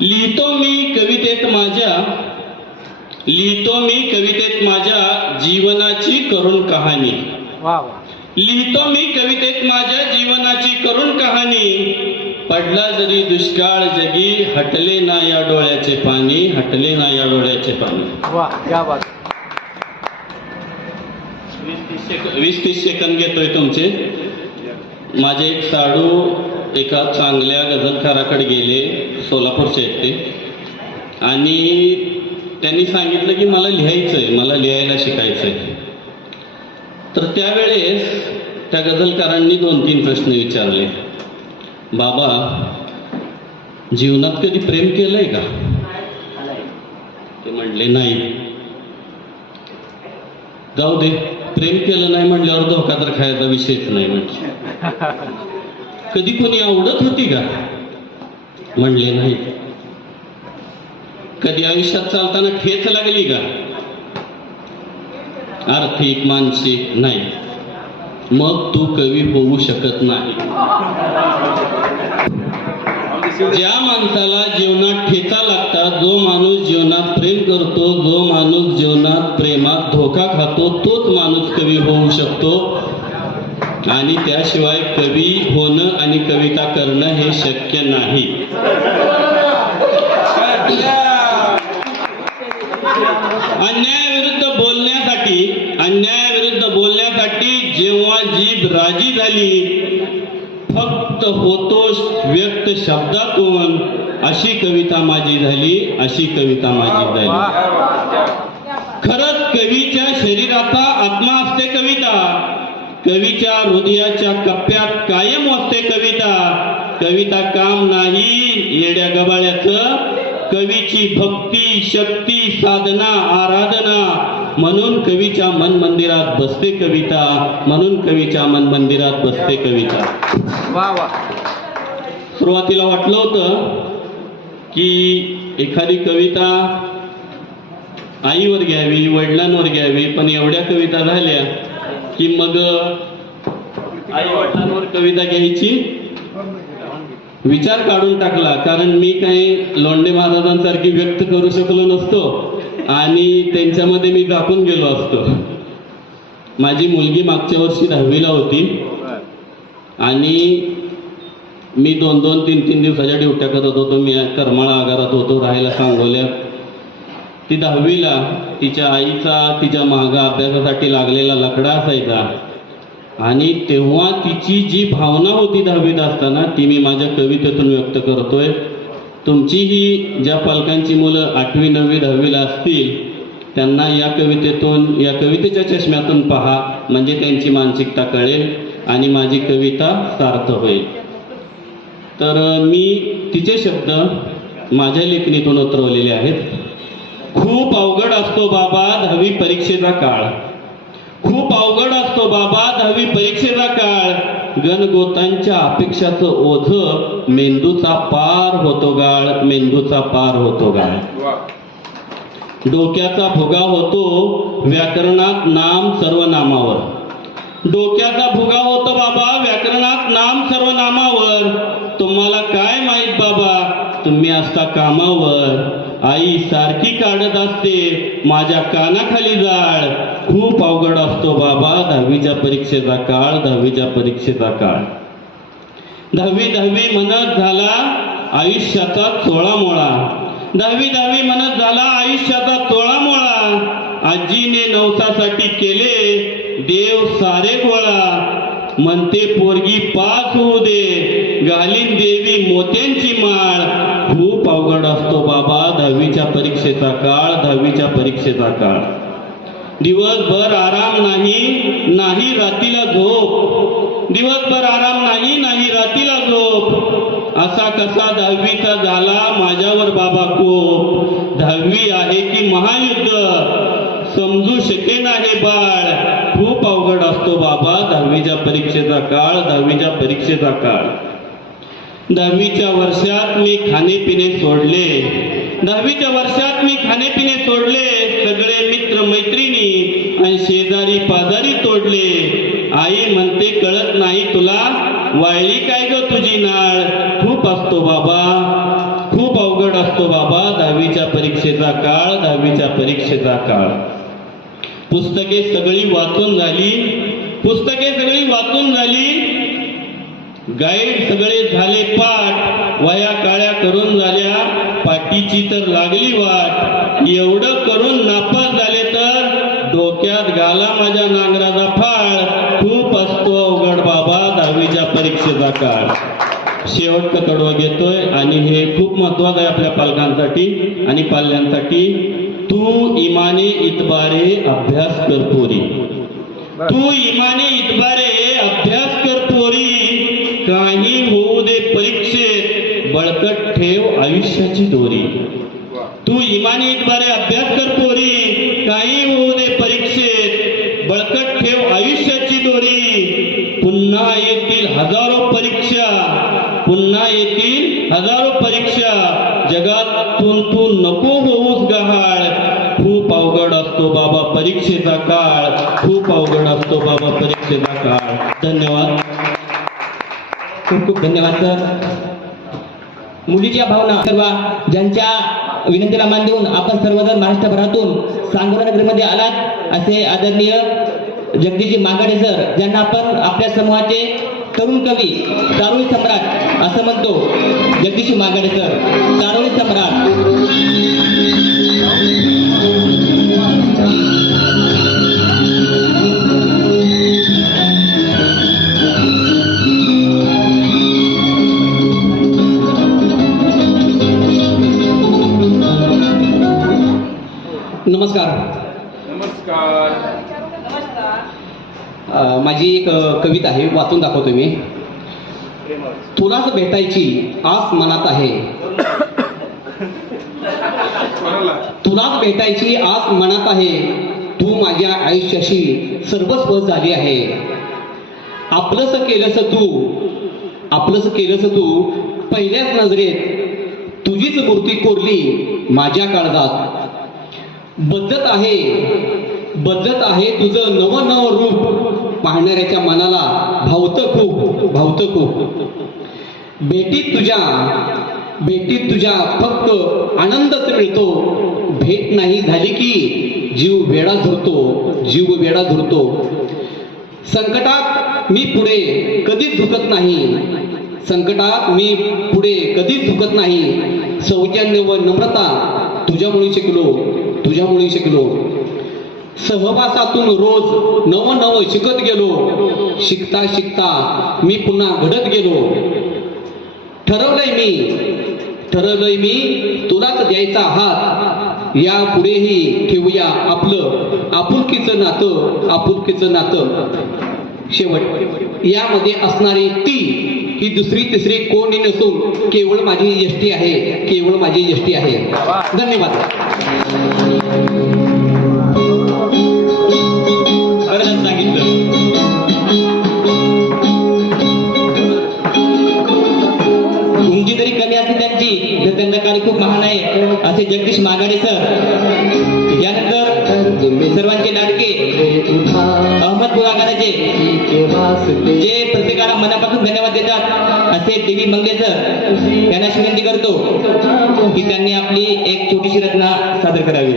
लिहितो मी कवितेत माझ्या जीवनाची करुण कहाणी. लिहितो मी कवितेत माझ्या जीवनाची करुण कहाणी. पडला जरी दुष्काळ जगी हटले ना या डोळ्याचे पाणी. 20-30 सेकंद घेतोय तुमचे. माझे एक साडू एका चांगल्या गझलकाराकडे गेले, सोलापूरचे आहेत ते. आणि त्यांनी सांगितलं की मला लिहायला शिकायचंय. तर त्यावेळेस त्या गझलकारांनी 2-3 प्रश्न विचारले. बाबा, जीवनात कधी प्रेम केलंय का? ते म्हणले नाही. जाऊ दे, प्रेम केलं नाही म्हणल्यावर धोका तर खायचा विषयच नाही म्हणजे. कधी कोणी आवडत होती का? म्हणले नाही. कधी आयुष्यात चालताना ठेच लागली का? आर्थिक, मानसिक? नाही. मग तू कवी होऊ शकत नाही. ज्या माणसाला जीवनात ठेचा लागतात, जो माणूस जीवनात प्रेम करतो, जो माणूस जीवनात प्रेमात धोका खातो, तोच माणूस कवी होऊ शकतो. आणि त्याशिवाय कवी होणं आणि कविता करणं हे शक्य नाही. अन्यायाविरुद्ध बोलण्यासाठी जेव्हा जीभ राजी झाली, फक्त होतोस व्यक्त शब्दातून, अशी कविता माझी झाली. खरंच कवीच्या शरीराचा आत्मा असते कविता. कवीच्या हृदयाच्या कप्प्यात कायम असते कविता. कविता काम नाही येड्या गबाळ्याचं, कवीची भक्ती शक्ती साधना आराधना, म्हणून कवीच्या मन मंदिरात बसते कविता, म्हणून कवीच्या मन मंदिरात बसते कविता. वा वा. सुरुवातीला वाटलं होतं की एखादी कविता आईवर घ्यावी वडिलांवर घ्यावी, पण एवढ्या कविता झाल्या की मग आई वडिलांवर कविता घ्यायची विचार काढून टाकला. कारण मी काही लोंढे महाराजांसारखी व्यक्त करू शकलो नसतो आणि त्यांच्यामध्ये मी दाखवून गेलो असतो. माझी मुलगी मागच्या वर्षी 10वीला होती आणि मी 2-2, 3-3 दिवसाच्या ड्युट्या करत होतो. मी करमाळा आगारात होतो, राहायला सांगोल्यात. ती 10वीला तिच्या आईचा तिच्या मागा अभ्यासासाठी लागलेला लकडा असायचा आणि तेव्हा तिची जी भावना होती 10वीत असताना ती मी माझ्या कवितेतून व्यक्त करतोय. तुमचीही ज्या पालकांची मुलं 8वी 9वी 10वीला असतील त्यांना या कवितेतून या कवितेच्या चष्म्यातून पहा, म्हणजे त्यांची मानसिकता कळेल आणि माझी कविता सार्थ होईल. तर मी तिचे शब्द माझ्या लेखणीतून उतरवलेले आहेत. खूप अवघड असतो बाबा 10वी परीक्षेचा काळ, खूप अवघड असतो बाबा 10वी परीक्षेचा काळ, गणगोतांच्या अपेक्षाचं ओझ मेंदूचा पार होतो गाळ, मेंदूचा पार होतो गाळ. डोक्याचा भुगा होतो व्याकरणात नाम सर्वनामावर, डोक्याचा भुगा होतो बाबा व्याकरणात नाम सर्वनामावर. तुम्हाला काय माहित बाबा तुम्ही असता कामावर, आई सारखी काढत असते माझ्या कानाखाली जाळ. खूप अवघड असतो बाबा 10वीच्या परीक्षेचा काळ, 10वीच्या परीक्षेचा काळ. 10वी म्हणत झाला आयुष्याचा 16 मोळा, 10वी म्हणत झाला आयुष्याचा 16 मोळा. आजीने नवसासाठी केले देव सारे गोळा, म्हणते पोरगी पास होऊ दे घालीन देवी मोत्यांची माळ. खूप अवघड असतो बाबा 10वीच्या परीक्षेचा काळ, 10वीच्या परीक्षेचा काळ. दिवसभर आराम नाही, नाही रात्रीला झोप, दिवसभर आराम नाही, नाही रात्रीला झोप. असा कसा 10वीचा झाला माझ्यावर बाबा कोप. 10वी आहे की महायुद्ध समजू शकेना हे बाळ. खूप अवघड असतो बाबा 10वीच्या परीक्षेचा काळ, 10वीच्या परीक्षेचा काळ. 10वीच्या वर्षात मी खाणेपिणे सोडले, 10वीच्या वर्षात मी खाणेपिणे सोडले, सगळे मित्र मैत्रिणी आणि शेजारी पाजारी तोडले. आई म्हणते कळत नाही तुला वाळली काय ग तुझी नाळ. खूप असतो बाबा, खूप अवघड असतो बाबा 10वीच्या परीक्षेचा काळ, 10वीच्या परीक्षेचा काळ. पुस्तके सगळी वाचून झाली, पुस्तके सगळी वाचून झाली, गाईड सगळे झाले पाठ, वया काळ्या करून झाल्या पाठीची तर लागली वाट. एवढं करून नापास झाले तर डोक्यात घाला माझ्या नांगराचा फाळ. खूप असतो अवघड बाबा 10वीच्या परीक्षेचा काळ. शेवटचं कडवं घेतोय आणि हे खूप महत्वाचं आहे आपल्या पालकांसाठी आणि पाल्यांसाठी. तू इमाने इतबारे अभ्यास कर पोरी, तू इमाने इतबारे अभ्यास कर पोरी, काही होऊ दे परीक्षेत बळकट ठेव आयुष्याची दोरी. तू इमाने इतबारे अभ्यास कर पोरी, काही होऊ दे परीक्षेत बळकट ठेव आयुष्याची दोरी. पुन्हा येतील हजारो परीक्षा, पुन्हा येतील हजारो परीक्षा, जगातून तू नको होऊस गहाळ. खूप अवघड असतो बाबा परीक्षेचा काळ, खूप अवघड असतो बाबा परीक्षेचा काळ. धन्यवाद. खूप खूप धन्यवाद सर. मुलीच्या भावना सर्व ज्यांच्या विनंतीला मान देऊन आपण सर्वजण महाराष्ट्रभरातून सांगोला नगरीमध्ये आलात असे आदरणीय जगदीशजी मागाडे सर, ज्यांना आपण आपल्या समूहाचे तरुण कवी चारोळी सम्राट असं म्हणतो. जगदीशजी मागाडे सर चारोळी सम्राट. नमस्कार. माझी एक कविता आहे, वाचून दाखवतो मी. तुलाच भेटायची आस मनात आहे, तुलाच भेटायची आस मनात आहे, तू माझ्या आयुष्याशी सर्वस्व झाली आहे. आपलंस केलंस तू पहिल्याच नजरेत, तुझीच मूर्ती कोरली माझ्या काळजात. बदलत आहे तुझं नव रूप, पाहणाऱ्याच्या मनाला भावतं खूप. भेटीत तुझ्या फक्त आनंदच मिळतो, भेट नाही झाली की जीव वेडा धरतो. संकटात मी पुढे कधीच झुकत नाही, सौजन्य व नम्रता तुझ्यामुळे शिकलो. सहवासातून रोज नव शिकत गेलो, शिकता मी पुन्हा घडत गेलो. ठरवलंय मी तुलाच द्यायचा हात, या पुढेही ठेवूया आपलं आपुलकीचं नातं. शेवट यामध्ये असणारी ती ही दुसरी तिसरी कोणी नसून केवळ माझी यष्टी आहे. धन्यवाद. खरंच सांगितलं. उंची जरी कमी असते त्यांची, तर त्यांचा कार्य खूप महान आहे असे जगदीश मागाडे सर. यानंतर सर्वांचे लाडके अहमद पुराकाराचे, जे प्रत्येकाला मनापासून धन्यवाद देतात असे टी.व्ही. मंगले सर यांना विनंती करतो की त्यांनी आपली एक छोटीशी रचना सादर करावी.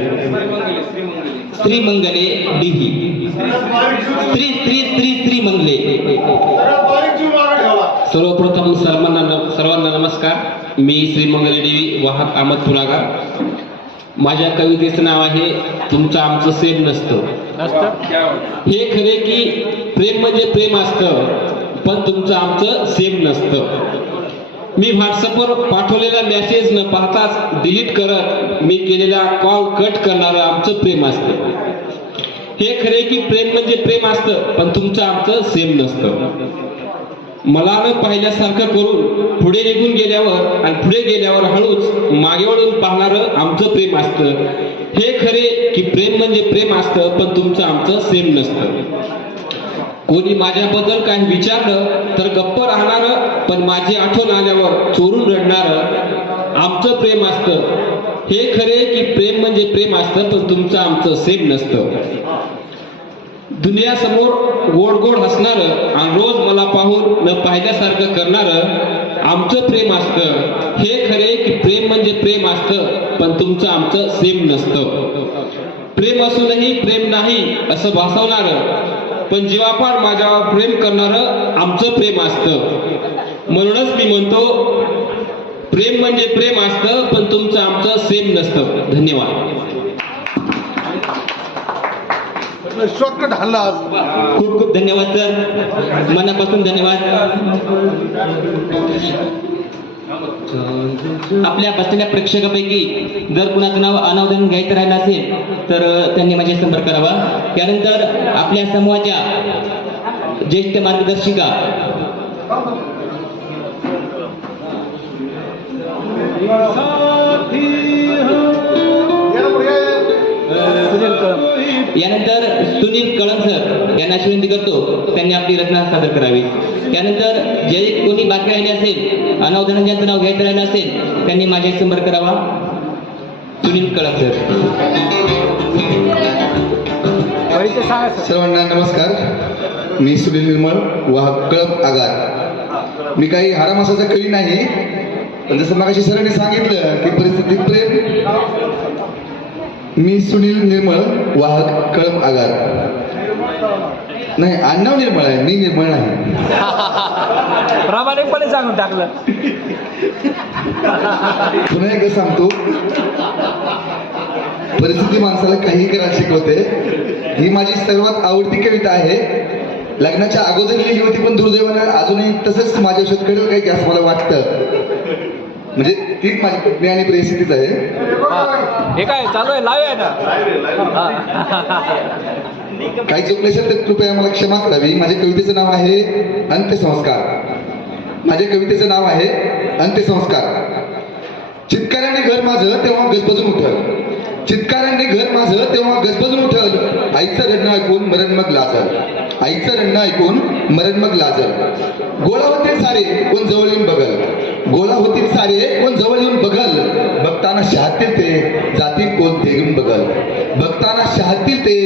श्री मंगले डी.व्ही. श्री मंगले. सर्वप्रथम सर्वांना नमस्कार. मी श्री मंगले डी.व्ही. वाहक अहमद पुराकार. माझ्या कवितेचं नाव आहे तुमचं आमचं सेम नसतं. हे खरे की प्रेम म्हणजे प्रेम असतं, पण तुमचं आमचं सेम नसतं. मी व्हॉट्सअपवर पाठवलेला मेसेज न पाहताच डिलीट करत मी केलेला कॉल कट करणारं आमचं प्रेम असतं. हे खरे की प्रेम म्हणजे प्रेम असतं, पण तुमचं आमचं सेम नसतं. मला न पाहिल्यासारखं करून पुढे निघून गेल्यावर हळूच मागे वळून पाहणारं आमचं प्रेम असतं. हे खरे की प्रेम म्हणजे प्रेम असतं, पण तुमचं आमचं सेम नसतं. कोणी माझ्याबद्दल काही विचारलं तर गप्प राहणारं, पण माझी आठवण आल्यावर चोरून रडणारं आमचं प्रेम असतं. हे खरे की प्रेम म्हणजे प्रेम असतं, पण तुमचं आमचं सेम नसतं. दुनियासमोर गोड हसणारं आणि रोज मला पाहून न पाहिल्यासारखं करणारं आमचं प्रेम असतं. हे खरे की प्रेम म्हणजे प्रेम असतं, पण तुमचं आमचं सेम नसतं. प्रेम असूनही प्रेम नाही असं भासवणारं, पण जीवापाड माझ्यावर प्रेम करणारं आमचं प्रेम असतं. म्हणूनच मी म्हणतो प्रेम म्हणजे प्रेम असतं, पण तुमचं आमचं सेम नसतं. धन्यवाद. शॉर्टकट हल्ला. खूप धन्यवाद सर, मनापासून धन्यवाद. आपल्या बसलेल्या प्रेक्षकापैकी जर कुणाचं नाव अनावधान घ्यायचं राहिलं असेल तर त्यांनी माझ्याशी संपर्क करावा. त्यानंतर आपल्या समूहाच्या ज्येष्ठ मार्गदर्शिका यानंतर सुनील कळम सर यांना विनंती करतो त्यांनी आपली रचना सादर करावी. त्यानंतर जे कोणी बाकी राहिले असेल, अनावधान ज्यांचं नाव घ्यायचं राहिलं असेल त्यांनी माझ्याशी संपर्क करावा. सुनील कळम सर. सर्वांना नमस्कार. मी सुनील निर्मळ, वाहक कळप आगार. मी काही हारामासाचा कवी नाही, पण जसं मागाशी सरांनी सांगितलं की परिस्थिती प्रेम. मी सुनील निर्मळ, वाहक कळप आगार. नाही, आडनाव निर्मळ आहे, मी निर्मळ नाही. प्रामाणिकपणे सांगून टाकलं. पुन्हा एकदा सांगतो, परिस्थिती माणसाला काही करायला शिकवते. ही माझी सर्वात आवडती कविता आहे. लग्नाच्या अगोदर लिहिली होती, पण दुर्दैवानं अजूनही तसंच माझ्या आयुष्यात घडेल काही की असं मला वाटतं. म्हणजे तीच माझी पत्नी आणि परिस्थितीच आहे. हे काय चालू आहे? लाईव्ह आहे ना. काही चुकले असेल तर कृपया मला क्षमा करावी. माझ्या कवितेचं नाव आहे अंत्यसंस्कार. माझ्या कवितेचं नाव आहे अंत्यसंस्कार. चित्काराने घर माझं तेव्हा गजबजून उठल, चित्काराने घर माझं तेव्हा गजबजून उठल, आईचं रडणं ऐकून मरण मग लाजल, आईचं रडणं ऐकून मरण मग लाजल. गोळा होतील सारे कोण जवळ येऊन बघल, गोळा होतील सारे कोण जवळ येऊन बघल, बघताना शहातील ते जातील कोण देऊन बघल, बघताना शहातील ते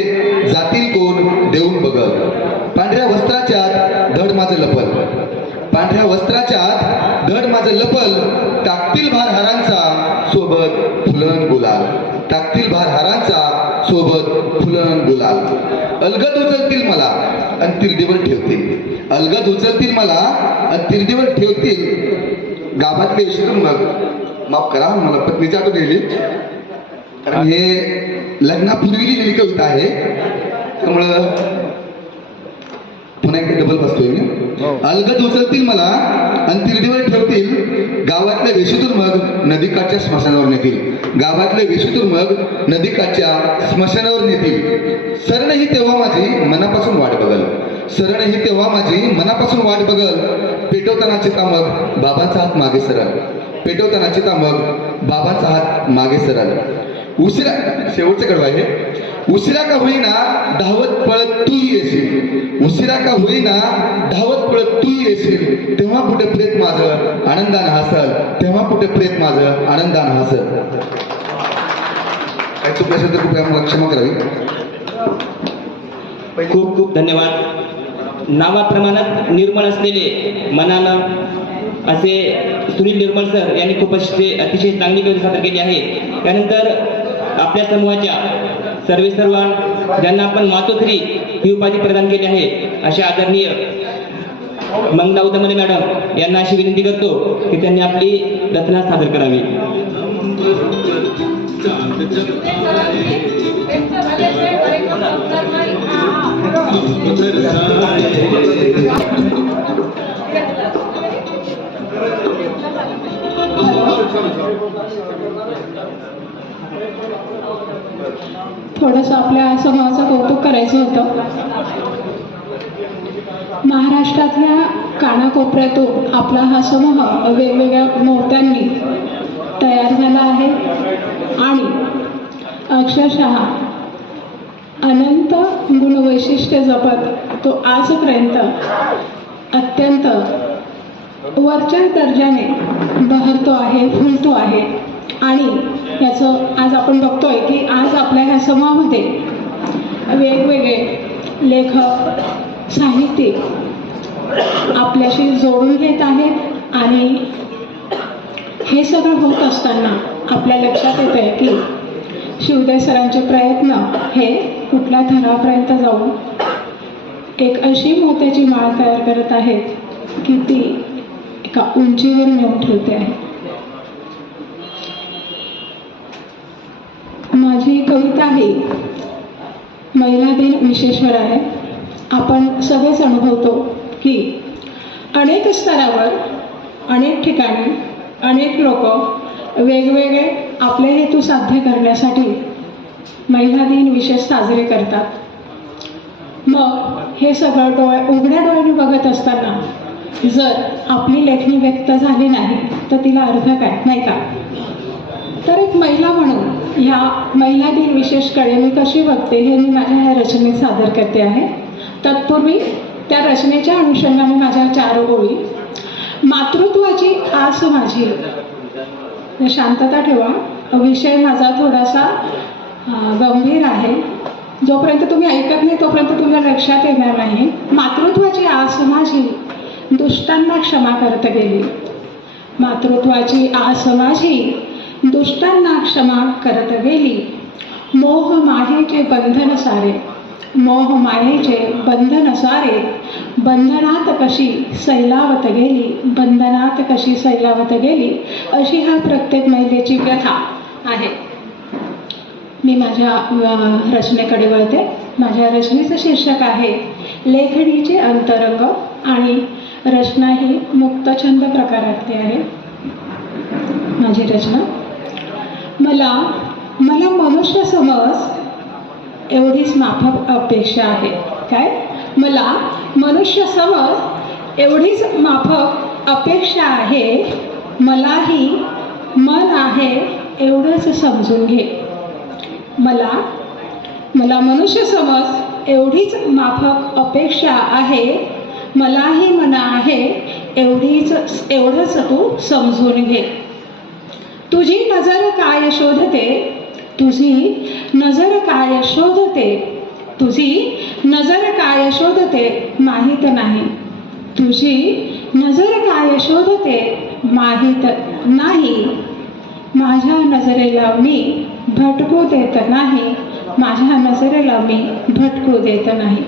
जातील कोण देऊन बघल. पांढऱ्या वस्त्राच्या धड माझं लपल, पांढऱ्या वस्त्राच्या धड माझं लपल, टाकतील भार हारांचा सोबत फुलन गुलाल, टाकतील भार हारांचा सोबत फुलन गुलाल. अलगद उचलतील मला आणि तिरडीवर ठेवतील, अलगद उचलतील मला आणि तिरडीवर ठेवतील. गावातले विषय मग माफ करा, मला पत्नीची आठवण गेली, कारण हे लग्नापूर्वी लिहिलेली कविता आहे, त्यामुळं पुन्हा एकदा डबल बसतोय मी. अलगद उचलतील मला आणि तिरडीवर ठेवतील, गावातल्या वेशीतून मग नदीकाठच्या स्मशानावर नेतील, गावातल्या वेशीतून मग नदीकाठच्या स्मशानावर नेतील. सरणही तेव्हा माझी मनापासून वाट बघल, सरणही तेव्हा माझी मनापासून वाट बघल, पेटवताना चिता मग बाबांचा हात मागे सरळ, पेटवताना चिता मग बाबांचा हात मागे सरळ. उशिरा, शेवटचं कडवं आहे, उशिरा का होईना धावत पळत तूही येशील, उशिरा का होईना धावत पळत तूही येशील, तेव्हा कुठे प्रेत माझं आनंदानं हसल, तेव्हा कुठे प्रेत माझं आनंदानं हसल. काय चुकलं असेल तर कृपया मला क्षमा करावी. खूप खूप धन्यवाद. नावाप्रमाणात निर्मळ असलेले मनानं असे सुनील निर्मळ सर यांनी खूप अतिशय चांगली कविता सादर केली आहे. त्यानंतर आपल्या समूहाच्या सर्व ज्यांना आपण मातोश्री ही उपाधी प्रदान केली आहे अशा आदरणीय मंगला उदमले मॅडम यांना अशी विनंती करतो की त्यांनी आपली रचना सादर करावी. थोडंसं आपल्या समूहाचं कौतुक करायचं होतं. महाराष्ट्रातल्या कानाकोपऱ्यातून आपला हा समूह वेगवेगळ्या मोहत्यांनी तयार झाला आहे आणि अक्षरशः अनंत गुणवैशिष्ट्य जपत तो आजपर्यंत अत्यंत वरच्या दर्जाने बहरतो आहे, फुलतो आहे. आणि याचं आज आपण बघतोय की आज आपल्या ह्या समूहामध्ये वेगवेगळे लेखक, साहित्यिक आपल्याशी जोडून घेत आहेत आणि हे सगळं होत असताना आपल्या लक्षात येत आहे की शिवदे सरांचे प्रयत्न हे कुठल्या थरापर्यंत जाऊन एक अशी मोत्याची माळ तयार करत आहेत की ती एका उंचीवर नेऊन ठेवते आहे. माझी कविता ही महिला दिन विशेषवर आहे. आपण सगळेच अनुभवतो की अनेक स्तरावर, अनेक ठिकाणी, अनेक लोक वेगवेगळे आपले हेतू साध्य करण्यासाठी महिला दिन विशेष साजरे करतात. मग हे सगळं उघड्या डोळ्याने बघत असताना जर आपली लेखणी व्यक्त झाली नाही तर तिला अर्थ काय, नाही का? तर एक महिला म्हणून ह्या महिला दिन विशेषकडे मी कशी बघते हे मी माझ्या ह्या रचनेत सादर करते आहे. तत्पूर्वी त्या रचनेच्या अनुषंगाने माझ्या 4 ओळी. मातृत्वाची आस माझी, शांतता ठेवा, विषय माझा थोडासा गंभीर आहे. जोपर्यंत तुम्ही ऐकत नाही तोपर्यंत तुमच्या लक्षात येणार नाही. मातृत्वाची आस माझी दुष्टांना क्षमा करत गेली, मातृत्वाची आस माझी दुष्टांना क्षमा करत गेली. मोह मायेचे बंधन सारे, मोह मायेचे बंधन सारे, बंधनात कशी सैलावत गेली, बंधनात कशी सैलावत गेली. अशी हा प्रत्येक महिलेची व्यथा आहे. मी माझ्या रचनेकडे वळते. माझ्या रचनेचं शीर्षक आहे लेखणीचे अंतरंग आणि रचना ही मुक्तछंद प्रकारातली आहे. माझी रचना. मला मनुष्य समज एवढीच माफक अपेक्षा आहे. काय? मला मनुष्य समज एवढीच माफक अपेक्षा आहे. मलाही मन आहे एवढंच समजून घे. मला मनुष्य समज एवढीच माफक अपेक्षा आहे. मलाही मन आहे एवढंच तू समजून घे. तुझी नजर काय शोधते, तुझी नजर काय शोधते, तुझी नजर काय शोधते माहीत नाही. तुझी नजर काय शोधते माहीत नाही. माझ्या नजरेला मी भटकू देत नाही. माझ्या नजरेला मी भटकू देत नाही.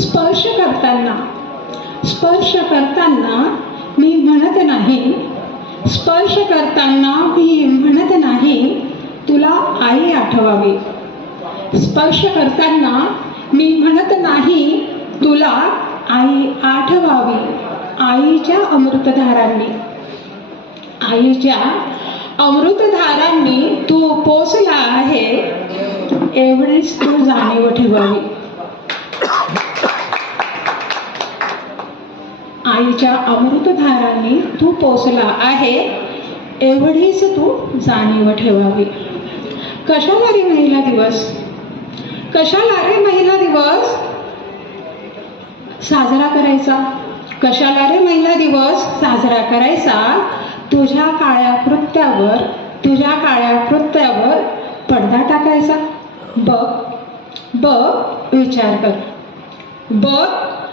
स्पर्श करताना मी म्हणत नाही. स्पर्श करताना मी म्हणत नाही तुला आई आठवावी. स्पर्श करताना मी म्हणत नाही तुला आई आठवावी. आईच्या अमृतधारांनी तू पोचला आहे एवढीच तू जाणीव ठेवावी. आईच्या अमृतधारांनी तू पोचला आहे एवढीच तू जाणीव ठेवावी. कशाला रे महिला दिवस, कशाला रे महिला दिवस साजरा करायचा, कशाला रे महिला दिवस साजरा करायचा. तुझ्या काळ्या कृत्यावर पडदा टाकायचा. बघ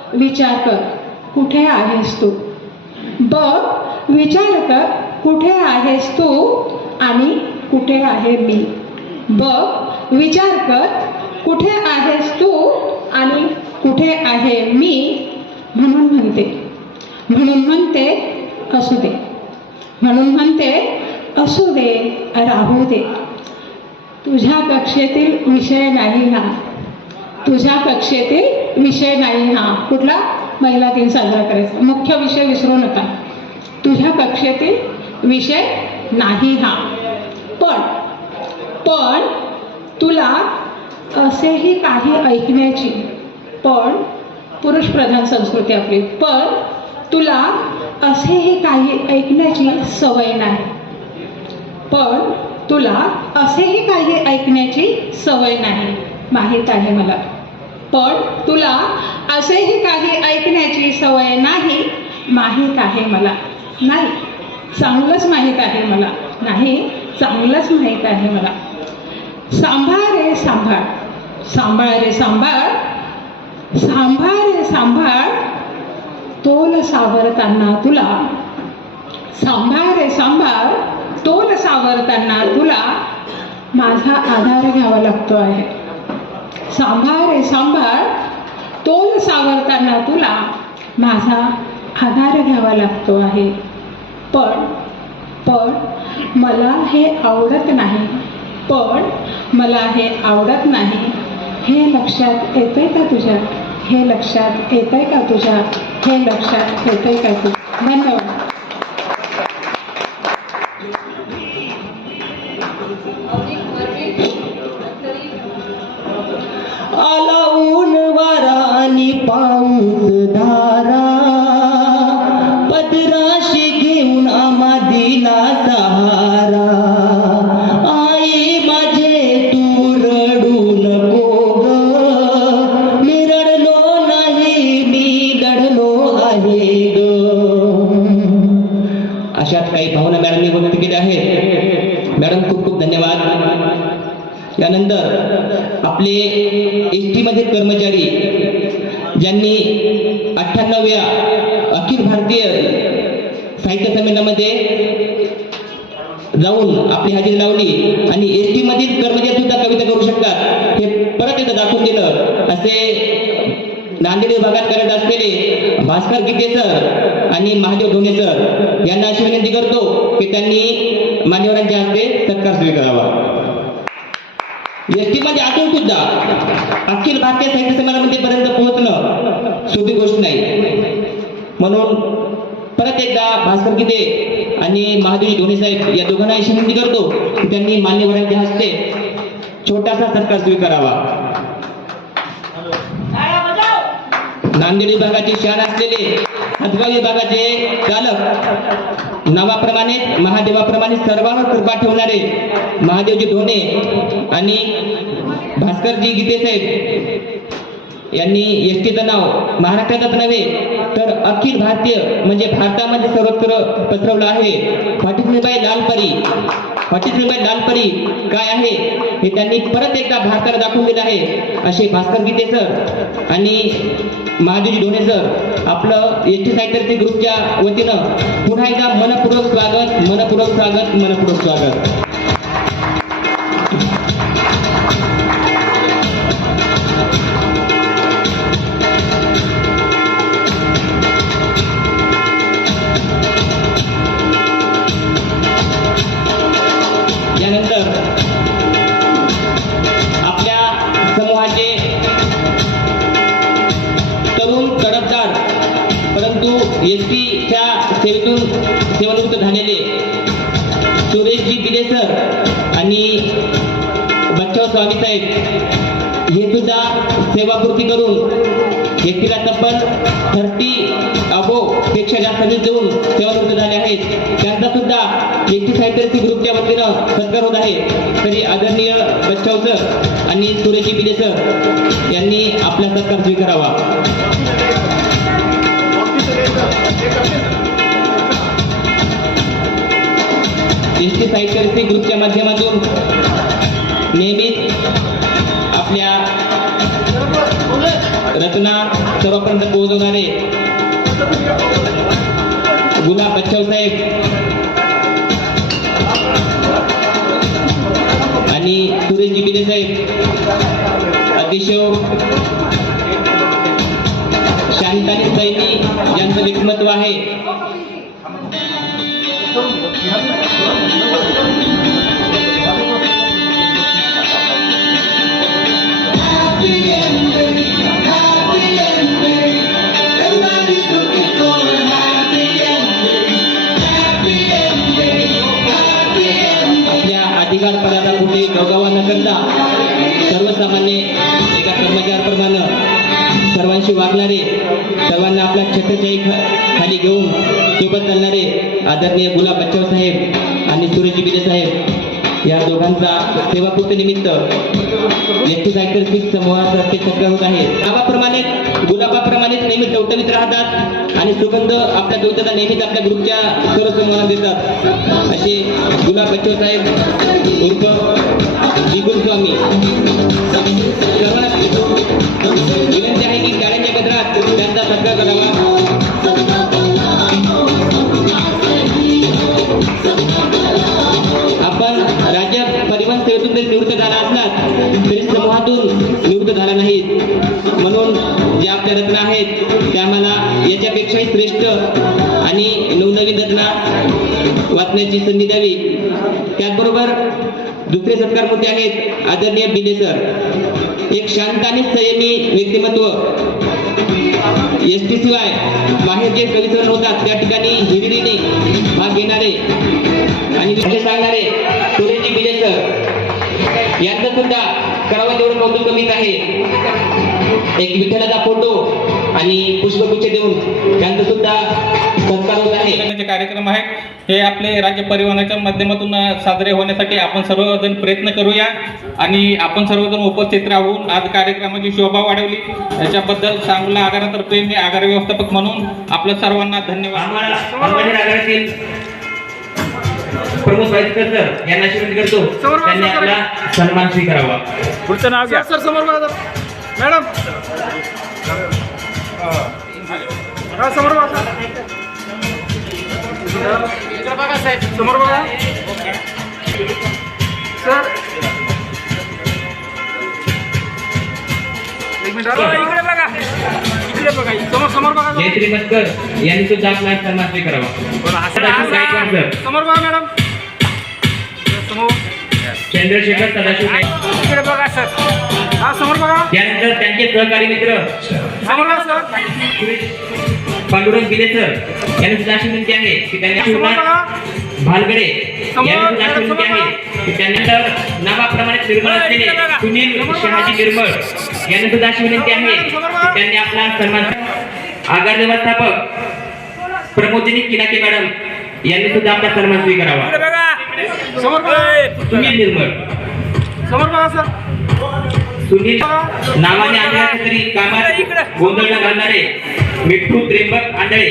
विचार कर कुठे आहेस तू. बघ विचार कर कुठे आहेस तू आणि कुठे आहे मी. बघ विचार कर कुठे आहेस तू आणि कुठे आहे मी. म्हणून म्हणते असू दे राहू दे. तुझ्या कक्षेतील विषय नाही हा. तुझ्या कक्षेतील विषय नाही हा. कुठला? महिला दिन साजरा करायचा. मुख्य विषय विसरू नका. तुझ्या कक्षेतील विषय नाही हा. पण तुला असेही काही ऐकण्याची, पण पुरुष प्रधान संस्कृती आपली, पण तुला असेही काही ऐकण्याची सवय नाही. पण तुला असेही काही ऐकण्याची सवय नाही माहीत आहे मला. पण तुला असेही काही ऐकण्याची सवय नाही माहीत आहे मला. नाही चांगलंच माहीत आहे मला. नाही चांगलंच माहीत आहे मला. सांभाळ रे सांभाळ, सांभाळ रे सांभाळ, सांभाळ रे सांभाळ तोल सावरताना तुला. सांभाळ रे सांभाळ तोल सावरताना तुला माझा आधार घ्यावा लागतो आहे. सांभाळ रे सांभाळ तोल सावरताना तुला माझा आधार घ्यावा लागतो आहे. पण मला हे आवडत नाही. पण मला हे आवडत नाही. हे लक्षात येतंय का तुझ्या? हे लक्षात येतंय का तुझ्या? हे लक्षात येतंय का तुझ्या? धन्यवाद. आला ऊन वारा आणि पाऊस धारा, पदराशी घेऊन आम्हा दिला सहारा. आई माझे तू रडू नको ग, मी रडलो नाही, मी लढलो आहे ग. अशात काही भावना मॅडमने व्यक्त केल्या आहेत. मॅडम खूप खूप धन्यवाद. यानंतर आपले एसटी मधील कर्मचारी ज्यांनी 98व्या अखिल भारतीय साहित्य संमेलनामध्ये जाऊन आपली हजेरी लावली आणि एसटी मधील कर्मचारी सुद्धा कविता करू शकतात हे परत एकदा दाखवून दिलं. असे नांदेड विभागात करत असलेले भास्कर गीते सर आणि महादेव ढोणे सर यांना अशी विनंती करतो की त्यांनी मान्यवरांच्या हस्ते सत्कार स्वीकारावा. एसटी मध्ये असून सुद्धा अखिल भारतीय साहित्य संमेलनामध्ये पर्यंत पोहोचणं सोपी गोष्ट नाही. म्हणून परत एकदा भास्कर गीते आणि महादेव ढोणे साहेब या दोघांना अशी विनंती करतो की त्यांनी मान्यवरांच्या हस्ते छोटासा सत्कार स्वीकारावा. नांदेड विभागाची शान असलेले हदगाव विभागाचे चालक, नावाप्रमाणे महादेवाप्रमाणे सर्वांवर कृपा ठेवणारे महादेवजी धोणे आणि भास्करजी गीते साहेब यांनी एसटीचं नाव महाराष्ट्रातच नव्हे तर अखिल भारतीय म्हणजे भारतामध्ये सर्वत्र पसरवलं आहे. फटीसमीबाई लालपरी, फटीसमीबाई लालपरी काय आहे हे त्यांनी परत एकदा भारताला दाखवून दिलं आहे. असे भास्कर गीते सर आणि महादेवजी धोणे सर आपलं एसटी साहित्य ग्रुपच्या वतीनं पुन्हा एकदा मनपूर्वक स्वागत, मनपूर्वक स्वागत, मनपूर्वक स्वागत. यानंतर आपल्या समूहाचे तरुण तडफदार परंतु एसटीच्या सेवेतून सेवानिवृत्त झालेले सुरेशजी बिले सर आणि बच्चाव स्वामी साहेब हे सुद्धा सेवापूर्ती करून एसटीला तब्बल 30 अबो पेक्षा जास्त सर्व्हिस देऊन सेवानिवृत्त झाले आहेत. त्यांचा सुद्धा एसटी साहित्य ग्रुपच्या वतीनं सत्कार होत आहे. तरी आदरणीय बच्चाव सर आणि सुरेशजी बिले सर यांनी आपला सत्कार स्वीकारावा. एसटी साहित्य ग्रुपच्या माध्यमातून नेहमीच आपल्या रचना सर्वपर्यंत पोहोचवणारे गुलाब बच्चाव साहेब आणि सुरेशजी बिले साहेब अतिशय शांत आणि सैनी यांचं व्यक्तिमत्व आहे. आपल्या अधिकार पदाचा कुठे गवगवा न करता सर्वसामान्य एका कर्मचाऱ्याप्रमाणे सर्वांशी वागणारे, सर्वांना आपल्या छत्रछाई खाली घेऊन सोबत चालणारे आदरणीय गुलाब बच्चाव साहेब आणि सुरेशजी बिले साहेब या दोघांचा सेवापूर्ती निमित्त एसटी साहित्य समूहातर्फे सत्कार होत आहे. नावाप्रमाणे गुलाबाप्रमाणेच नेहमी टवटवीत राहतात आणि सुगंध आपल्या दोघांना नेहमीच आपल्या ग्रुपच्या सर्व समूहांना देतात असे गुलाब बच्चाव साहेब उर्फ जिगुल स्वामी. सर्वांना विनंती आहे की टाळ्यांच्या गजरात त्यांचा सत्कार करावा. आपण राज्य परिवहन सेवेतून जरी निवृत्त झाला असलात तरी समूहातून निवृत्त झाला नाहीत, म्हणून ज्या आपल्या रचना आहेत त्या आम्हाला याच्यापेक्षाही श्रेष्ठ आणि नवनवीन रचना वाचण्याची संधी द्यावी. त्याचबरोबर दुसरे सत्कारमूर्ती आहेत आदरणीय बिले सर, एक शांत आणि संयमी व्यक्तिमत्व. एसटी शिवाय बाहेर जे कविसरण होतात त्या ठिकाणी हिरिरीने भाग घेणारे आणि विषय सांगणारे सुरेशजी बिले सर यांचं सुद्धा करावं तेवढं कौतुक कमीच आहे. एक विठ्ठलाचा फोटो आणि पुष्पगुच्छ देऊन त्यांचं सुद्धा सत्कार होत आहे. जे कार्यक्रम आहेत हे आपले राज्य परिवहनाच्या माध्यमातून साजरे होण्यासाठी आपण सर्वजण प्रयत्न करूया आणि आपण सर्वजण उपस्थित राहून आज कार्यक्रमाची शोभा वाढवली याच्याबद्दल सांगोला आगारातर्फे मी आगार व्यवस्थापक म्हणून आपल्या सर्वांना धन्यवाद. प्रमुख सर यांना विनंती करतो त्यांनी आपला सन्मान स्वीकारावा. पुढचं नाव घ्या. सर समोर बघा मॅडम, समोर बघा साहेब, समोर बघा सर. एक मिनिट इकडे बघा, इकडे बघा, समोर बघा. जयश्री मस्कर यांनी सुद्धा आपला सन्मान स्वीकारावा. समोर बघा मॅडम, समोर. चंद्रशेखर सदाशिव इकडे बघा सर, हा समोर बघा. त्यानंतर त्यांचे सहकारी मित्र समोर बघा सर. पांडुरंग बिले सर यांना सुद्धा अशी विनंती आहे की त्यांनी समोर बघा. भालगडे यांनी सुद्धा अशी विनंती आहे. त्यानंतर नावाप्रमाणे निर्मळ असलेले सुनील शहाजी निर्मळ यांनी सुद्धा अशी विनंती आहे की त्यांनी आपला सन्मान. आगार व्यवस्थापक प्रमोदिनी किनाके मॅडम यांनी सुद्धा आपला सन्मान स्वीकारावा. सुनील निर्मळ सुनील नावाने आंधळ्या तरी कामात गोंधळ न घालणारे मिठ्ठू त्र्यंबक आंधळे.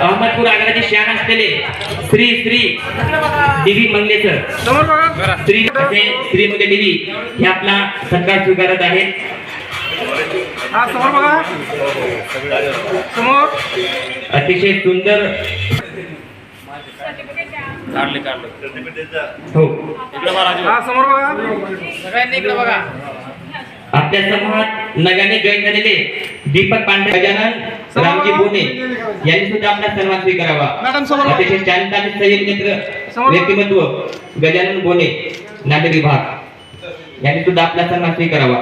अहमदपूर आगाराचे शान असलेले श्री श्री डीव्ही मंगलेकर श्री श्रीमती डीव्ही हे आपला सत्कार स्वीकारत आहेत. अतिशय सुंदर हो आपल्या समूहात नव्याने जॉईन झालेले दीपक पांढरे गजानन रामजी बोने यांनी सुद्धा आपला सन्मान स्वीकारावा. अतिशय शांत आणि संयमी नेत्र व्यक्तिमत्व गजानन बोने नांदेड विभाग यांनी सुद्धा आपला सन्मान स्वीकारावा.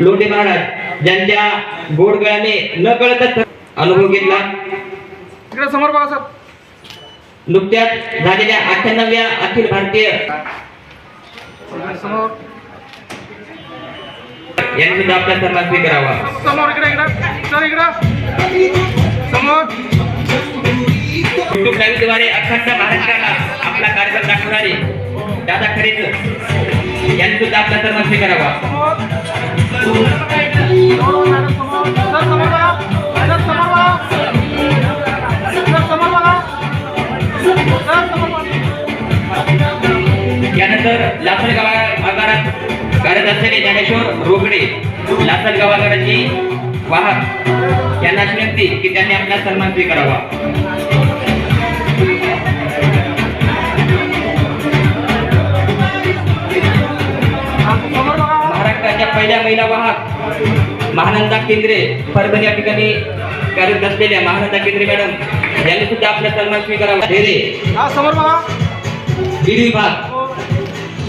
लोटे महाराज ज्यांच्या गोड गळ्याने न कळतच अनुभव घेतला. नुकत्याच झालेल्या 98व्या अखिल भारतीय यांनी सुद्धा आपला सन्मान स्वीकारावा. युट्यूब लाईव्ह द्वारे अखंड महाराष्ट्राला आपला कार्यक्रम दाखवणारे दादा खरेच यांनी सुद्धा आपला सन्मान स्वीकारावा. यानंतर लासलगाव आगारात कार्यरत असलेले ज्ञानेश्वर रोकडे लासलगाव आगाराची वाहक यांना विनंती की त्यांनी आपला सन्मान स्वीकारावा. महाराष्ट्राच्या पहिल्या महिला वाहक महानंदा केंद्रे परभणी या ठिकाणी कार्यरत असलेल्या महानंदा केंद्रे मॅडम यांनी सुद्धा आपला सन्मान स्वीकारावा. बीड विभाग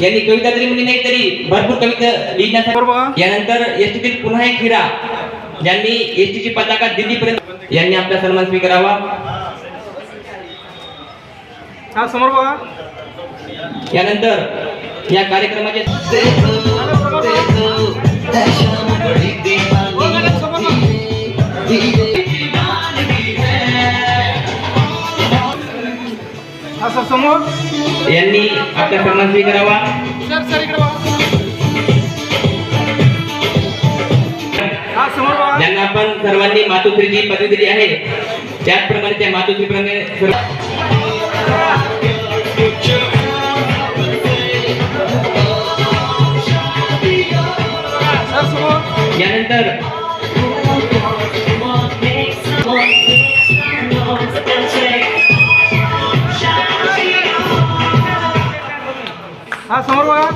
यांनी कविता तरी म्हणजे नाही तरी भरपूर कविता लिहिण्यासाठी. यानंतर एसटीतील पुन्हा एक हिरा ज्यांनी एसटीची पताका दिल्लीपर्यंत यांनी आपला सन्मान स्वीकारावा. यानंतर या कार्यक्रमाचे यांनी आपला सन्मान स्वीकारावा. ज्यांना आपण सर्वांनी मातोश्रीची पदवी दिली आहे त्याचप्रमाणे त्या मातोश्रीप्रमाणे यानंतर समोर बघा.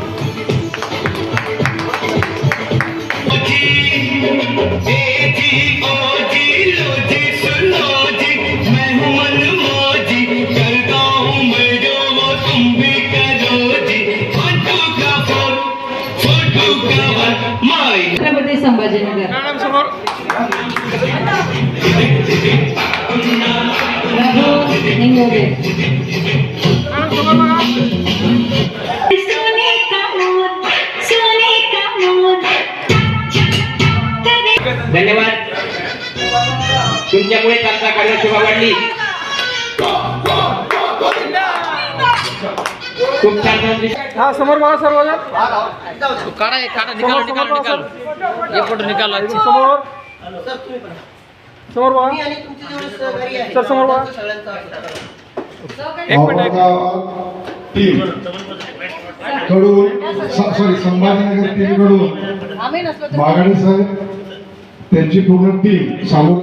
छत्रपती संभाजीनगर निंगोगे धन्यवाद. तुमच्यामुळे आमचा कार्यक्रम शोभा वाढली. खूप छान. समोर बघा सर्वजण. समोर बघा सर. समोर बघा. टीम कडून संभाजीनगर टीम कडून मागाडे साहेब त्यांची पूर्ण टीम सामोर